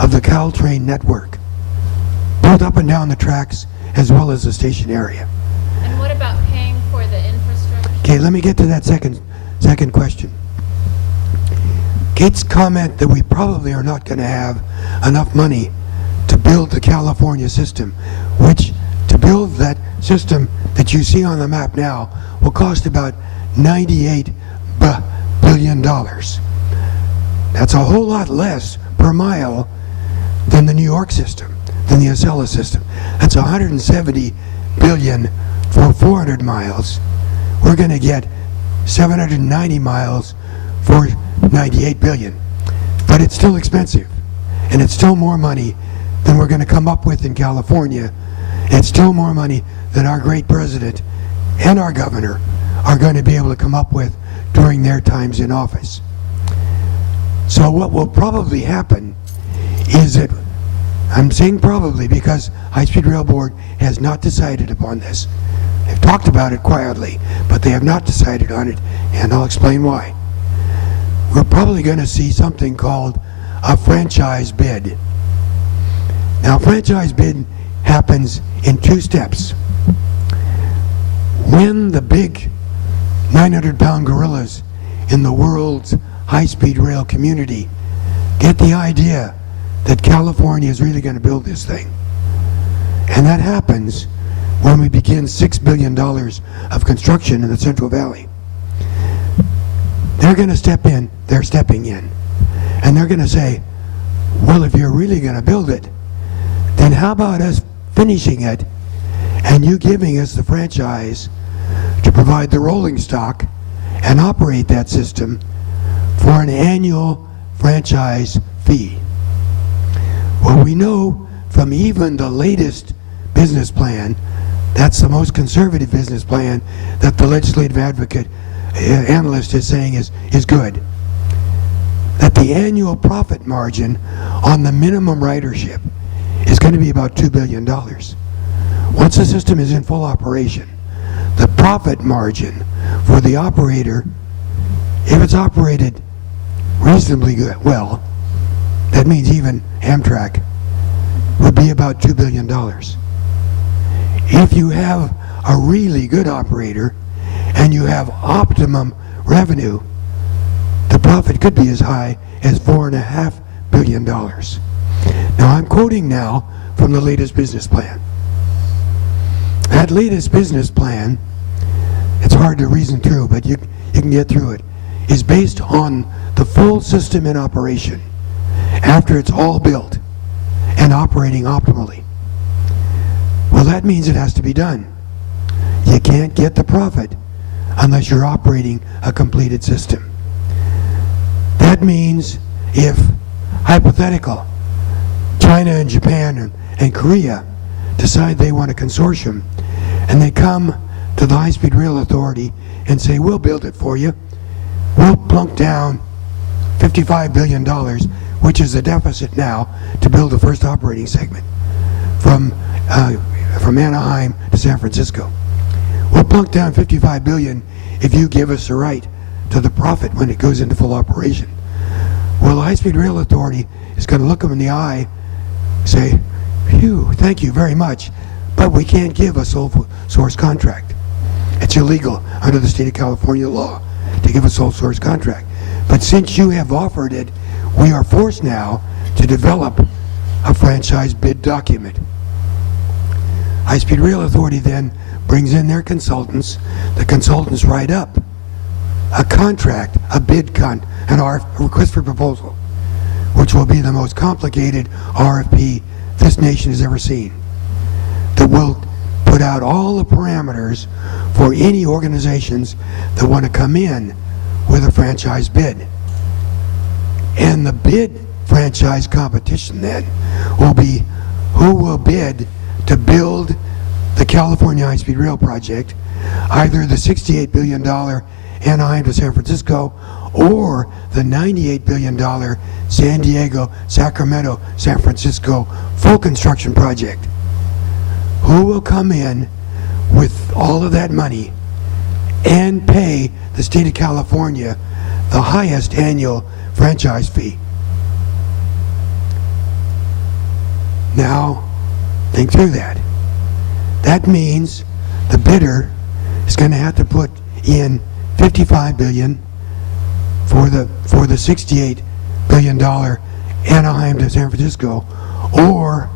of the Caltrain network, both up and down the tracks as well as the station area. And what about paying for the infrastructure? Okay, let me get to that second question. Kate's comment that we probably are not going to have enough money to build the California system, which to build that system that you see on the map now will cost about $98 billion. That's a whole lot less per mile than the New York system, than the Acela system. That's 170 billion for 400 miles. We're going to get 790 miles for 98 billion. But it's still expensive, and it's still more money than we're going to come up with in California. It's still more money than our great president and our governor are going to be able to come up with during their times in office. So what will probably happen is that, I'm saying probably because High Speed Rail Board has not decided upon this. They've talked about it quietly, but they have not decided on it, and I'll explain why. We're probably going to see something called a franchise bid. Now, franchise bid happens in two steps. When the big 900-pound gorillas in the world's high-speed rail community get the idea that California is really going to build this thing. And that happens when we begin $6 billion of construction in the Central Valley. They're going to step in, they're stepping in, and they're going to say, well, if you're really going to build it, then how about us finishing it and you giving us the franchise to provide the rolling stock and operate that system for an annual franchise fee. Well, we know from even the latest business plan, that's the most conservative business plan that the legislative advocate analyst is saying is good, that the annual profit margin on the minimum ridership is going to be about $2 billion. Once the system is in full operation, the profit margin for the operator, if it's operated reasonably good, well, that means even Amtrak, would be about $2 billion. If you have a really good operator and you have optimum revenue, the profit could be as high as $4.5 billion. Now, I'm quoting now from the latest business plan. That latest business plan, it's hard to reason through, but you can get through it, is based on the full system in operation after it's all built and operating optimally. Well, that means it has to be done. You can't get the profit unless you're operating a completed system. That means if, hypothetical, China and Japan and Korea decide they want a consortium and they come to the High Speed Rail Authority and say, we'll build it for you, we'll plunk down $55 billion, which is the deficit now to build the first operating segment from Anaheim to San Francisco. We'll plunk down $55 billion if you give us the right to the profit when it goes into full operation. Well, the High Speed Rail Authority is going to look them in the eye, say, phew, thank you very much, but we can't give a sole source contract. It's illegal under the state of California law to give a sole source contract. But since you have offered it, we are forced now to develop a franchise bid document. High Speed Rail Authority then brings in their consultants. The consultants write up a contract, a request for proposal, which will be the most complicated RFP this nation has ever seen, that will put out all the parameters for any organizations that want to come in with a franchise bid. And the bid franchise competition then will be who will bid to build the California High-Speed Rail project, either the $68 billion Anaheim to San Francisco or the $98 billion San Diego, Sacramento, San Francisco full construction project. Who will come in with all of that money and pay the state of California the highest annual franchise fee? Now, think through that. That means the bidder is going to have to put in $55 billion for the $68 billion Anaheim to San Francisco, or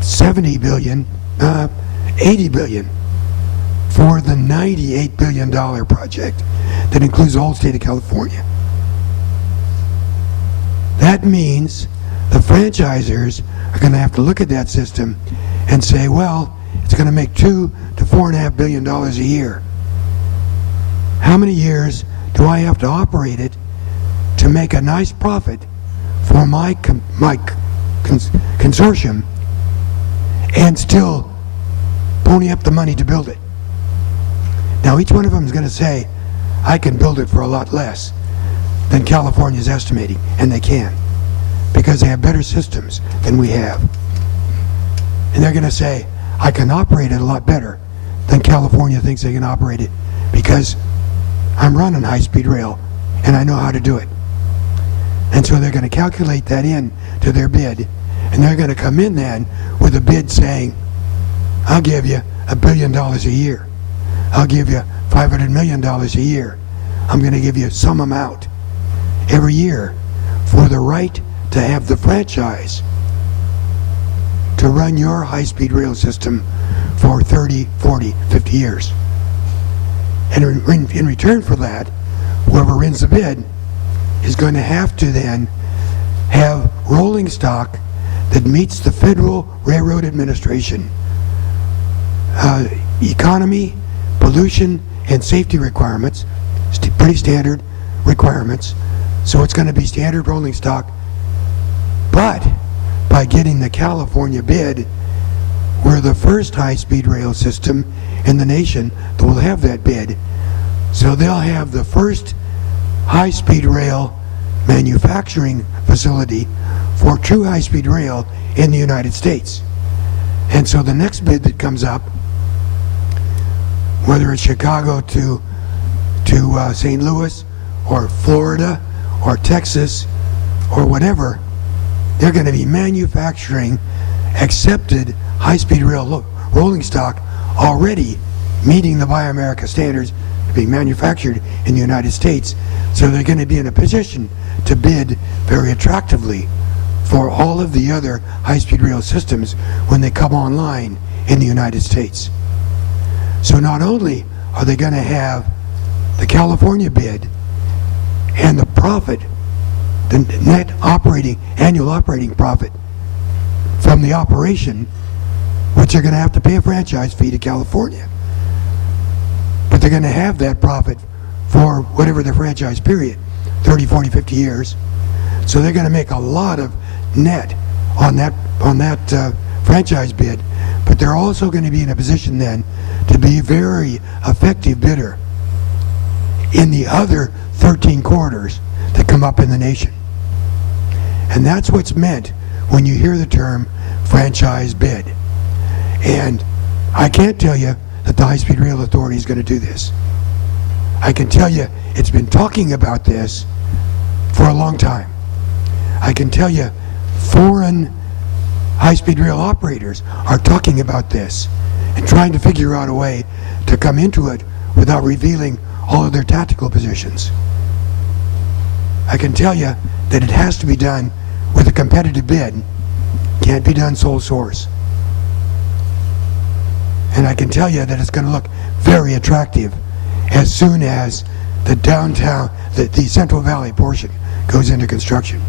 $70 billion, $80 billion for the $98 billion project that includes the whole state of California. That means the franchisors are going to have to look at that system and say, well, it's going to make $2 to $4.5 billion a year. How many years do I have to operate it to make a nice profit for my consortium and still pony up the money to build it? Now, each one of them is going to say, I can build it for a lot less than California's estimating, and they can, because they have better systems than we have. And they're going to say, I can operate it a lot better than California thinks they can operate it, because I'm running high-speed rail and I know how to do it. And so they're going to calculate that in to their bid, and they're going to come in then with a bid saying, I'll give you $1 billion a year. I'll give you $500 million a year. I'm going to give you some amount every year for the right to have the franchise to run your high-speed rail system for 30, 40, 50 years. And in return for that, whoever wins the bid is going to have to then have rolling stock that meets the Federal Railroad Administration economy, pollution, and safety requirements, pretty standard requirements. So it's going to be standard rolling stock. But by getting the California bid, we're the first high-speed rail system in the nation that will have that bid. So they'll have the first high-speed rail manufacturing facility for true high-speed rail in the United States. And so the next bid that comes up, whether it's Chicago to St. Louis or Florida or Texas or whatever, they're going to be manufacturing accepted high-speed rail rolling stock already meeting the Buy America standards, being manufactured in the United States. So they're going to be in a position to bid very attractively for all of the other high-speed rail systems when they come online in the United States. So not only are they going to have the California bid and the profit, the net annual operating profit from the operation, which they're going to have to pay a franchise fee to California, but they're going to have that profit for whatever the franchise period, 30, 40, 50 years. So they're going to make a lot of net on that franchise bid, but they're also going to be in a position then to be a very effective bidder in the other 13 corridors that come up in the nation. And that's what's meant when you hear the term franchise bid. And I can't tell you that the High-Speed Rail Authority is going to do this. I can tell you it's been talking about this for a long time. I can tell you foreign high-speed rail operators are talking about this and trying to figure out a way to come into it without revealing all of their tactical positions. I can tell you that it has to be done with a competitive bid. Can't be done sole source. And I can tell you that it's going to look very attractive as soon as the downtown, the Central Valley portion goes into construction.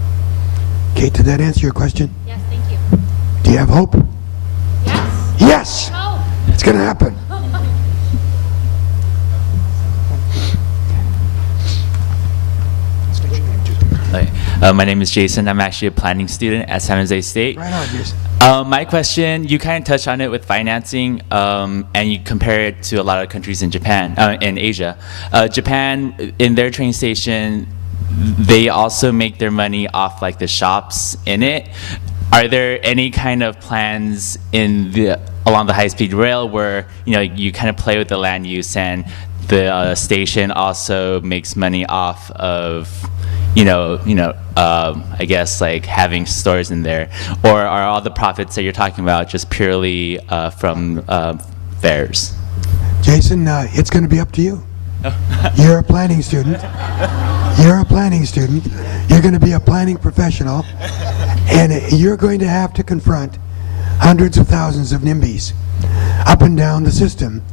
Kate, did that answer your question? Yes, thank you. Do you have hope? Yes. Yes! Oh. It's going to happen. Hi. My name is Jason. I'm actually a planning student at San Jose State. Right on, Jason. My question, you kind of touched on it with financing, and you compare it to a lot of countries in in Asia. Japan, in their train station, they also make their money off like the shops in it. Are there any kind of plans along the high-speed rail where you kind of play with the land use and the station also makes money off of I guess like having stores in there, or are all the profits that you're talking about just purely from fares? Jason, it's going to be up to you. You're a planning student. You're a planning student. You're going to be a planning professional, and you're going to have to confront hundreds of thousands of NIMBYs up and down the system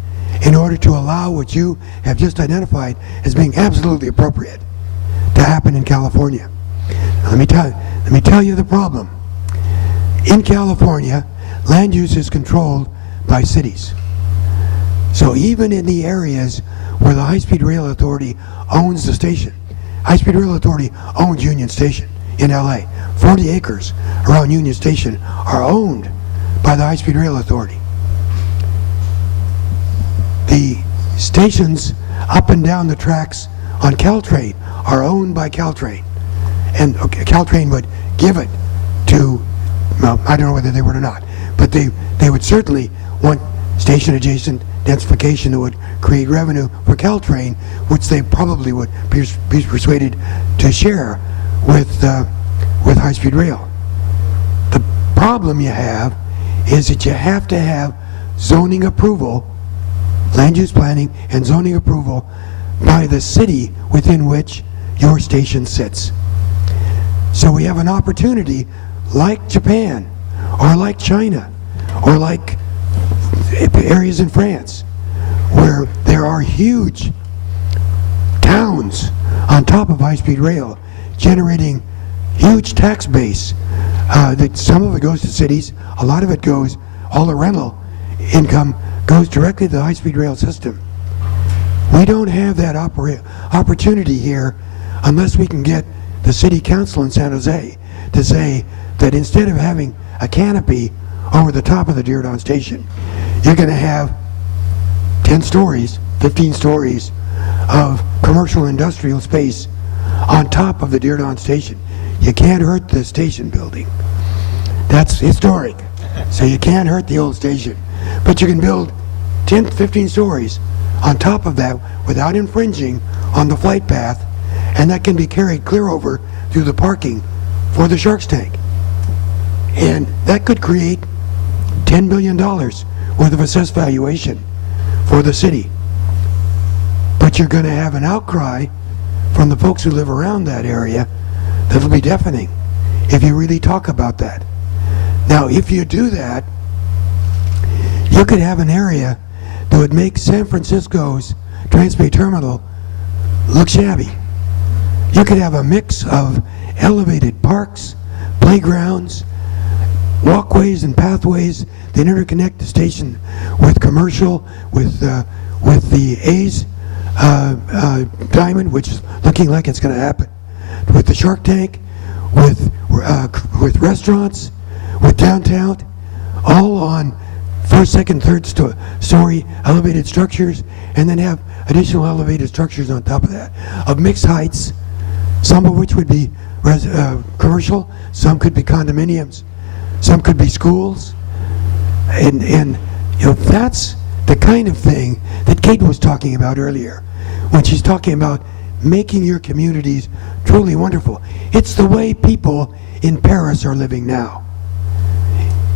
in order to allow what you have just identified as being absolutely appropriate to happen in California. Let me tell you the problem. In California, land use is controlled by cities. So even in the areas where the High-Speed Rail Authority owns the station, High-Speed Rail Authority owns Union Station in LA. 40 acres around Union Station are owned by the High-Speed Rail Authority. The stations up and down the tracks on Caltrain are owned by Caltrain. And Caltrain would give it to, well, I don't know whether they would or not, but they would certainly want station-adjacent densification that would create revenue for Caltrain, which they probably would be persuaded to share with high-speed rail. The problem you have is that you have to have zoning approval, land use planning and zoning approval by the city within which your station sits. So we have an opportunity like Japan or like China or like areas in France where there are huge towns on top of high-speed rail generating huge tax base. That some of it goes to cities, a lot of it goes, all the rental income goes directly to the high-speed rail system. We don't have that opportunity here unless we can get the city council in San Jose to say that instead of having a canopy over the top of the Diridon station, you're going to have 10 stories, 15 stories of commercial industrial space on top of the Diridon station. You can't hurt the station building. That's historic. So you can't hurt the old station. But you can build 10, 15 stories on top of that without infringing on the flight path, and that can be carried clear over through the parking for the Shark's Tank. And that could create $10 billion worth of assessed valuation for the city. But you're going to have an outcry from the folks who live around that area that'll be deafening if you really talk about that. Now, if you do that, you could have an area that would make San Francisco's Transbay Terminal look shabby. You could have a mix of elevated parks, playgrounds, walkways and pathways that interconnect the station with commercial, with the A's diamond, which is looking like it's going to happen, with the Shark Tank, with restaurants, with downtown, all on first, second, third story elevated structures, and then have additional elevated structures on top of that of mixed heights, some of which would be commercial, some could be condominiums, some could be schools, and that's the kind of thing that Kate was talking about earlier when she's talking about making your communities truly wonderful. It's the way people in Paris are living now.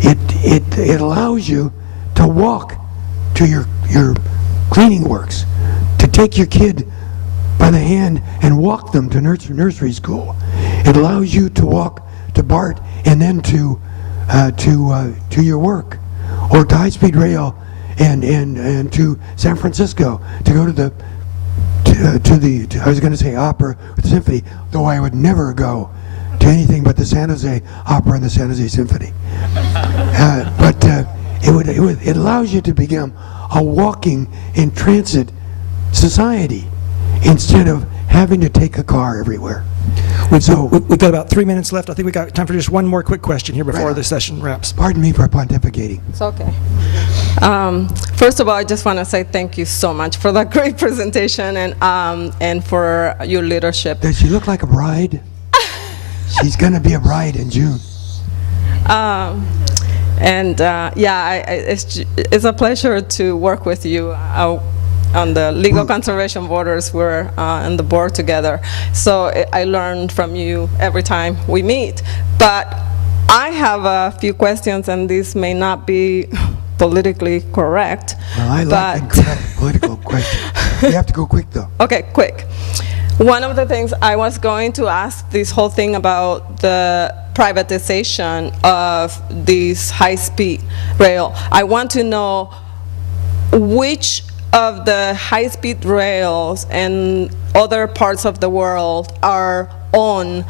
It allows you to walk to your cleaning works, to take your kid by the hand and walk them to nursery school. It allows you to walk to BART and then to your work, or to high-speed rail and to San Francisco to go to the I was going to say opera or the symphony, though I would never go to to anything but the San Jose Opera and the San Jose Symphony. But it allows you to become a walking in transit society instead of having to take a car everywhere. We've got about 3 minutes left. I think we got time for just one more quick question here before the session wraps. Pardon me for pontificating. It's okay. First of all, I just want to say thank you so much for that great presentation and for your leadership. Does she look like a bride? She's going to be a bride in June. It's a pleasure to work with you. On the legal conservation borders, we're on the board together. So I learn from you every time we meet. But I have a few questions, and these may not be politically correct. Well, I like incorrect political questions. You have to go quick, though. Okay, quick. One of the things I was going to ask, this whole thing about the privatization of this high-speed rail. I want to know which of the high-speed rails in other parts of the world are owned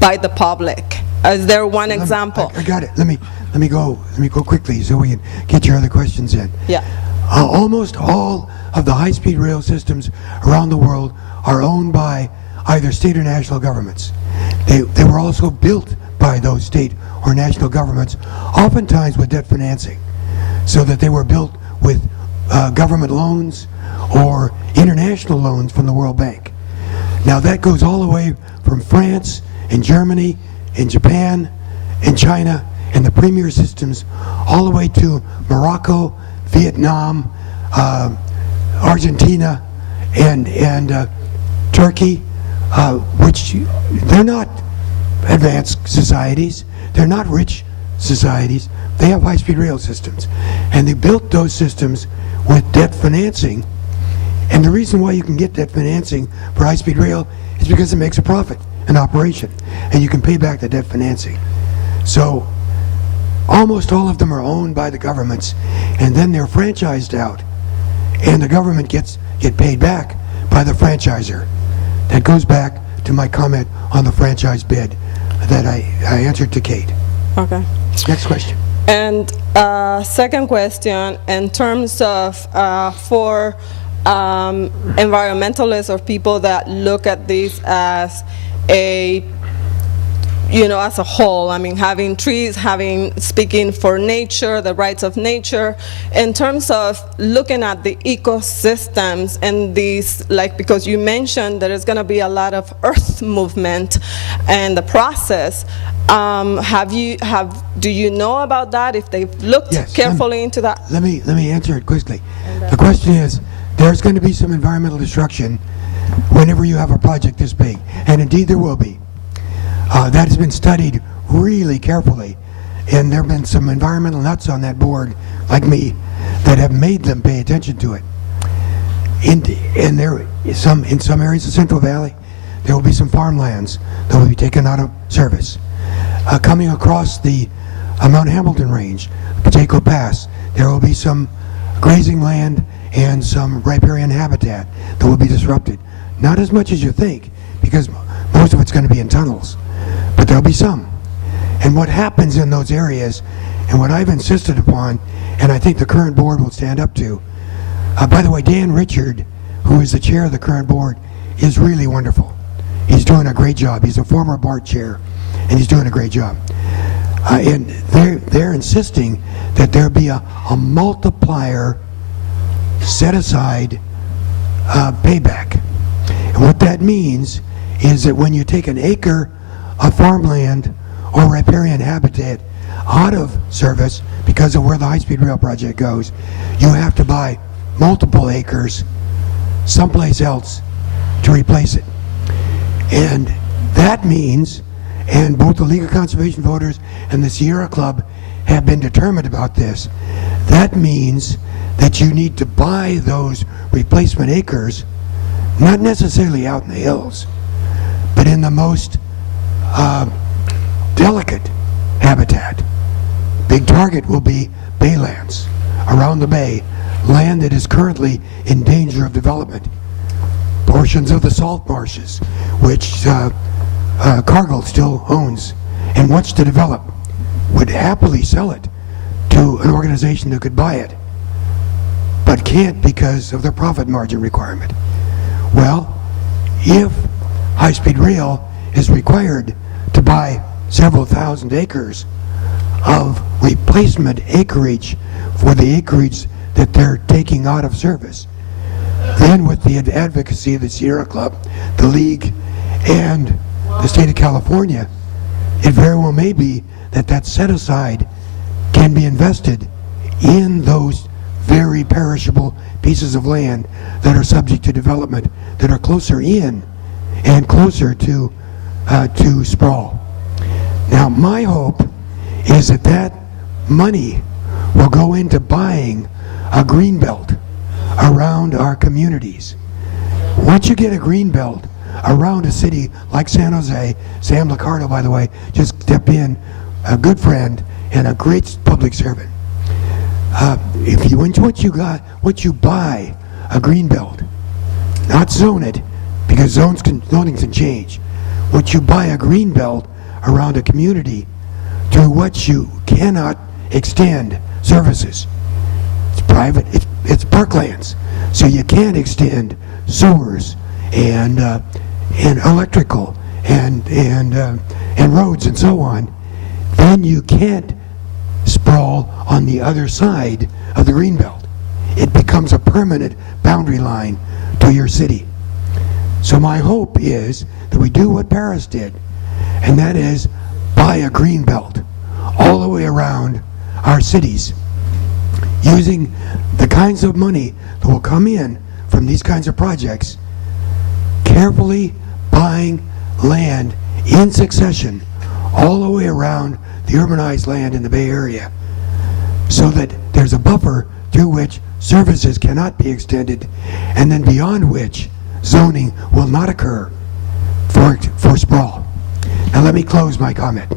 by the public. Is there one example? I got it. Let me go quickly so we can get your other questions in. Yeah. Almost all of the high-speed rail systems around the world are owned by either state or national governments. They were also built by those state or national governments, oftentimes with debt financing, so that they were built with government loans or international loans from the World Bank. Now that goes all the way from France and Germany and Japan and China and the premier systems all the way to Morocco, Vietnam, Argentina, and Turkey, which they're not advanced societies, they're not rich societies, they have high-speed rail systems. And they built those systems with debt financing. And the reason why you can get debt financing for high-speed rail is because it makes a profit, an operation, and you can pay back the debt financing. So almost all of them are owned by the governments, and then they're franchised out, and the government get paid back by the franchisor. That goes back to my comment on the franchise bid that I answered to Kate. Okay. Next question. And second question, in terms of for environmentalists or people that look at this as a, as a whole, I mean, having trees, speaking for nature, the rights of nature, in terms of looking at the ecosystems and these, because you mentioned there is going to be a lot of earth movement and the process. Do you know about that? If they've looked carefully into that? Let me answer it quickly. The question is, there's going to be some environmental destruction whenever you have a project this big, and indeed there will be. That has been studied really carefully, and there have been some environmental nuts on that board, like me, that have made them pay attention to it. In some areas of Central Valley, there will be some farmlands that will be taken out of service. Coming across the Mount Hamilton Range, Pacheco Pass, there will be some grazing land and some riparian habitat that will be disrupted. Not as much as you think, because most of it's going to be in tunnels, but there'll be some. And what happens in those areas, and what I've insisted upon, and I think the current board will stand up to, by the way, Dan Richard, who is the chair of the current board, is really wonderful. He's doing a great job. He's a former BART chair, and he's doing a great job. And they're insisting that there be a multiplier set aside payback. And what that means is that when you take an acre of farmland or riparian habitat out of service because of where the high-speed rail project goes, you have to buy multiple acres someplace else to replace it. And that means, and both the League of Conservation Voters and the Sierra Club have been determined about this, that means that you need to buy those replacement acres, not necessarily out in the hills, but in the most delicate habitat. Big target will be baylands around the bay, land that is currently in danger of development. Portions of the salt marshes, which Cargill still owns and wants to develop, would happily sell it to an organization that could buy it, but can't because of their profit margin requirement. Well, if high-speed rail is required to buy several thousand acres of replacement acreage for the acreage that they're taking out of service, then with the advocacy of the Sierra Club, the League, and the state of California, it very well may be that that set-aside can be invested in those very perishable pieces of land that are subject to development, that are closer in and closer to sprawl. Now, my hope is that that money will go into buying a green belt around our communities. Once you get a green belt around a city like San Jose, Sam Liccardo, by the way, just stepped in, a good friend and a great public servant. Once you buy a green belt, not zone it, because zoning can change. Once you buy a green belt around a community through which you cannot extend services, it's private, it's parklands, so you can't extend sewers and electrical and roads and so on, then you can't sprawl on the other side of the greenbelt. It becomes a permanent boundary line to your city. So my hope is that we do what Paris did, and that is buy a green belt all the way around our cities, using the kinds of money that will come in from these kinds of projects, carefully buying land in succession all the way around the urbanized land in the Bay Area, so that there's a buffer through which services cannot be extended, and then beyond which zoning will not occur for sprawl. Now let me close my comment.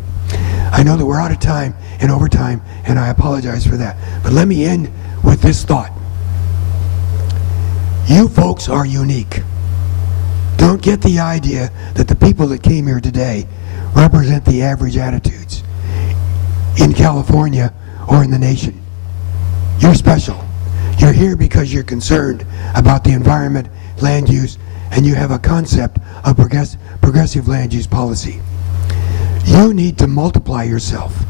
I know that we're out of time and overtime, and I apologize for that, but let me end with this thought. You folks are unique. Don't get the idea that the people that came here today represent the average attitudes in California or in the nation. You're special. You're here because you're concerned about the environment, land use, and you have a concept of progressive land use policy. You need to multiply yourself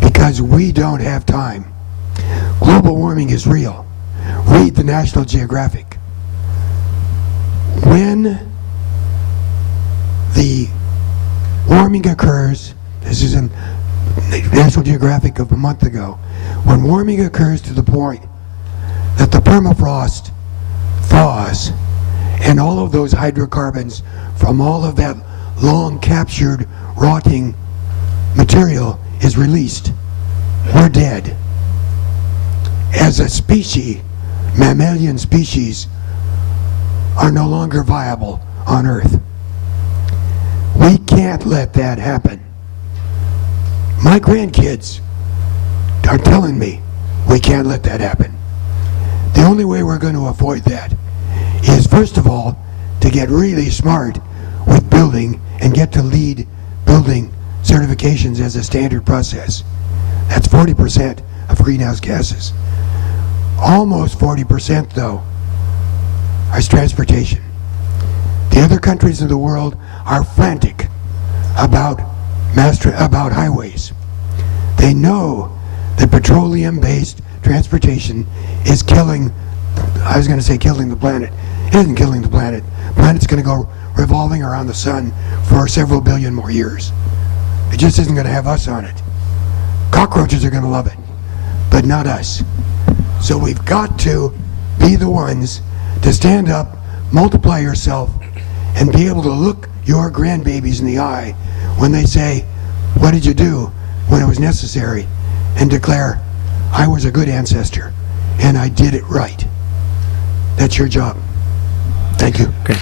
because we don't have time. Global warming is real. Read the National Geographic. When the warming occurs, this is in National Geographic of a month ago, when warming occurs to the point that the permafrost thaws and all of those hydrocarbons from all of that long captured rotting material is released, we're dead. As a species, mammalian species are no longer viable on Earth. We can't let that happen. My grandkids are telling me we can't let that happen. The only way we're going to avoid that is, first of all, to get really smart with building and get to lead building certifications as a standard process. That's 40% of greenhouse gases. Almost 40%, though, is transportation. The other countries in the world are frantic about highways. They know that petroleum-based transportation is killing, I was going to say killing the planet. It isn't killing the planet. The planet's going to go revolving around the sun for several billion more years. It just isn't going to have us on it. Cockroaches are going to love it, but not us. So we've got to be the ones to stand up, multiply yourself, and be able to look your grandbabies in the eye when they say, "What did you do when it was necessary?" and declare, "I was a good ancestor and I did it right." That's your job. Thank you. Okay.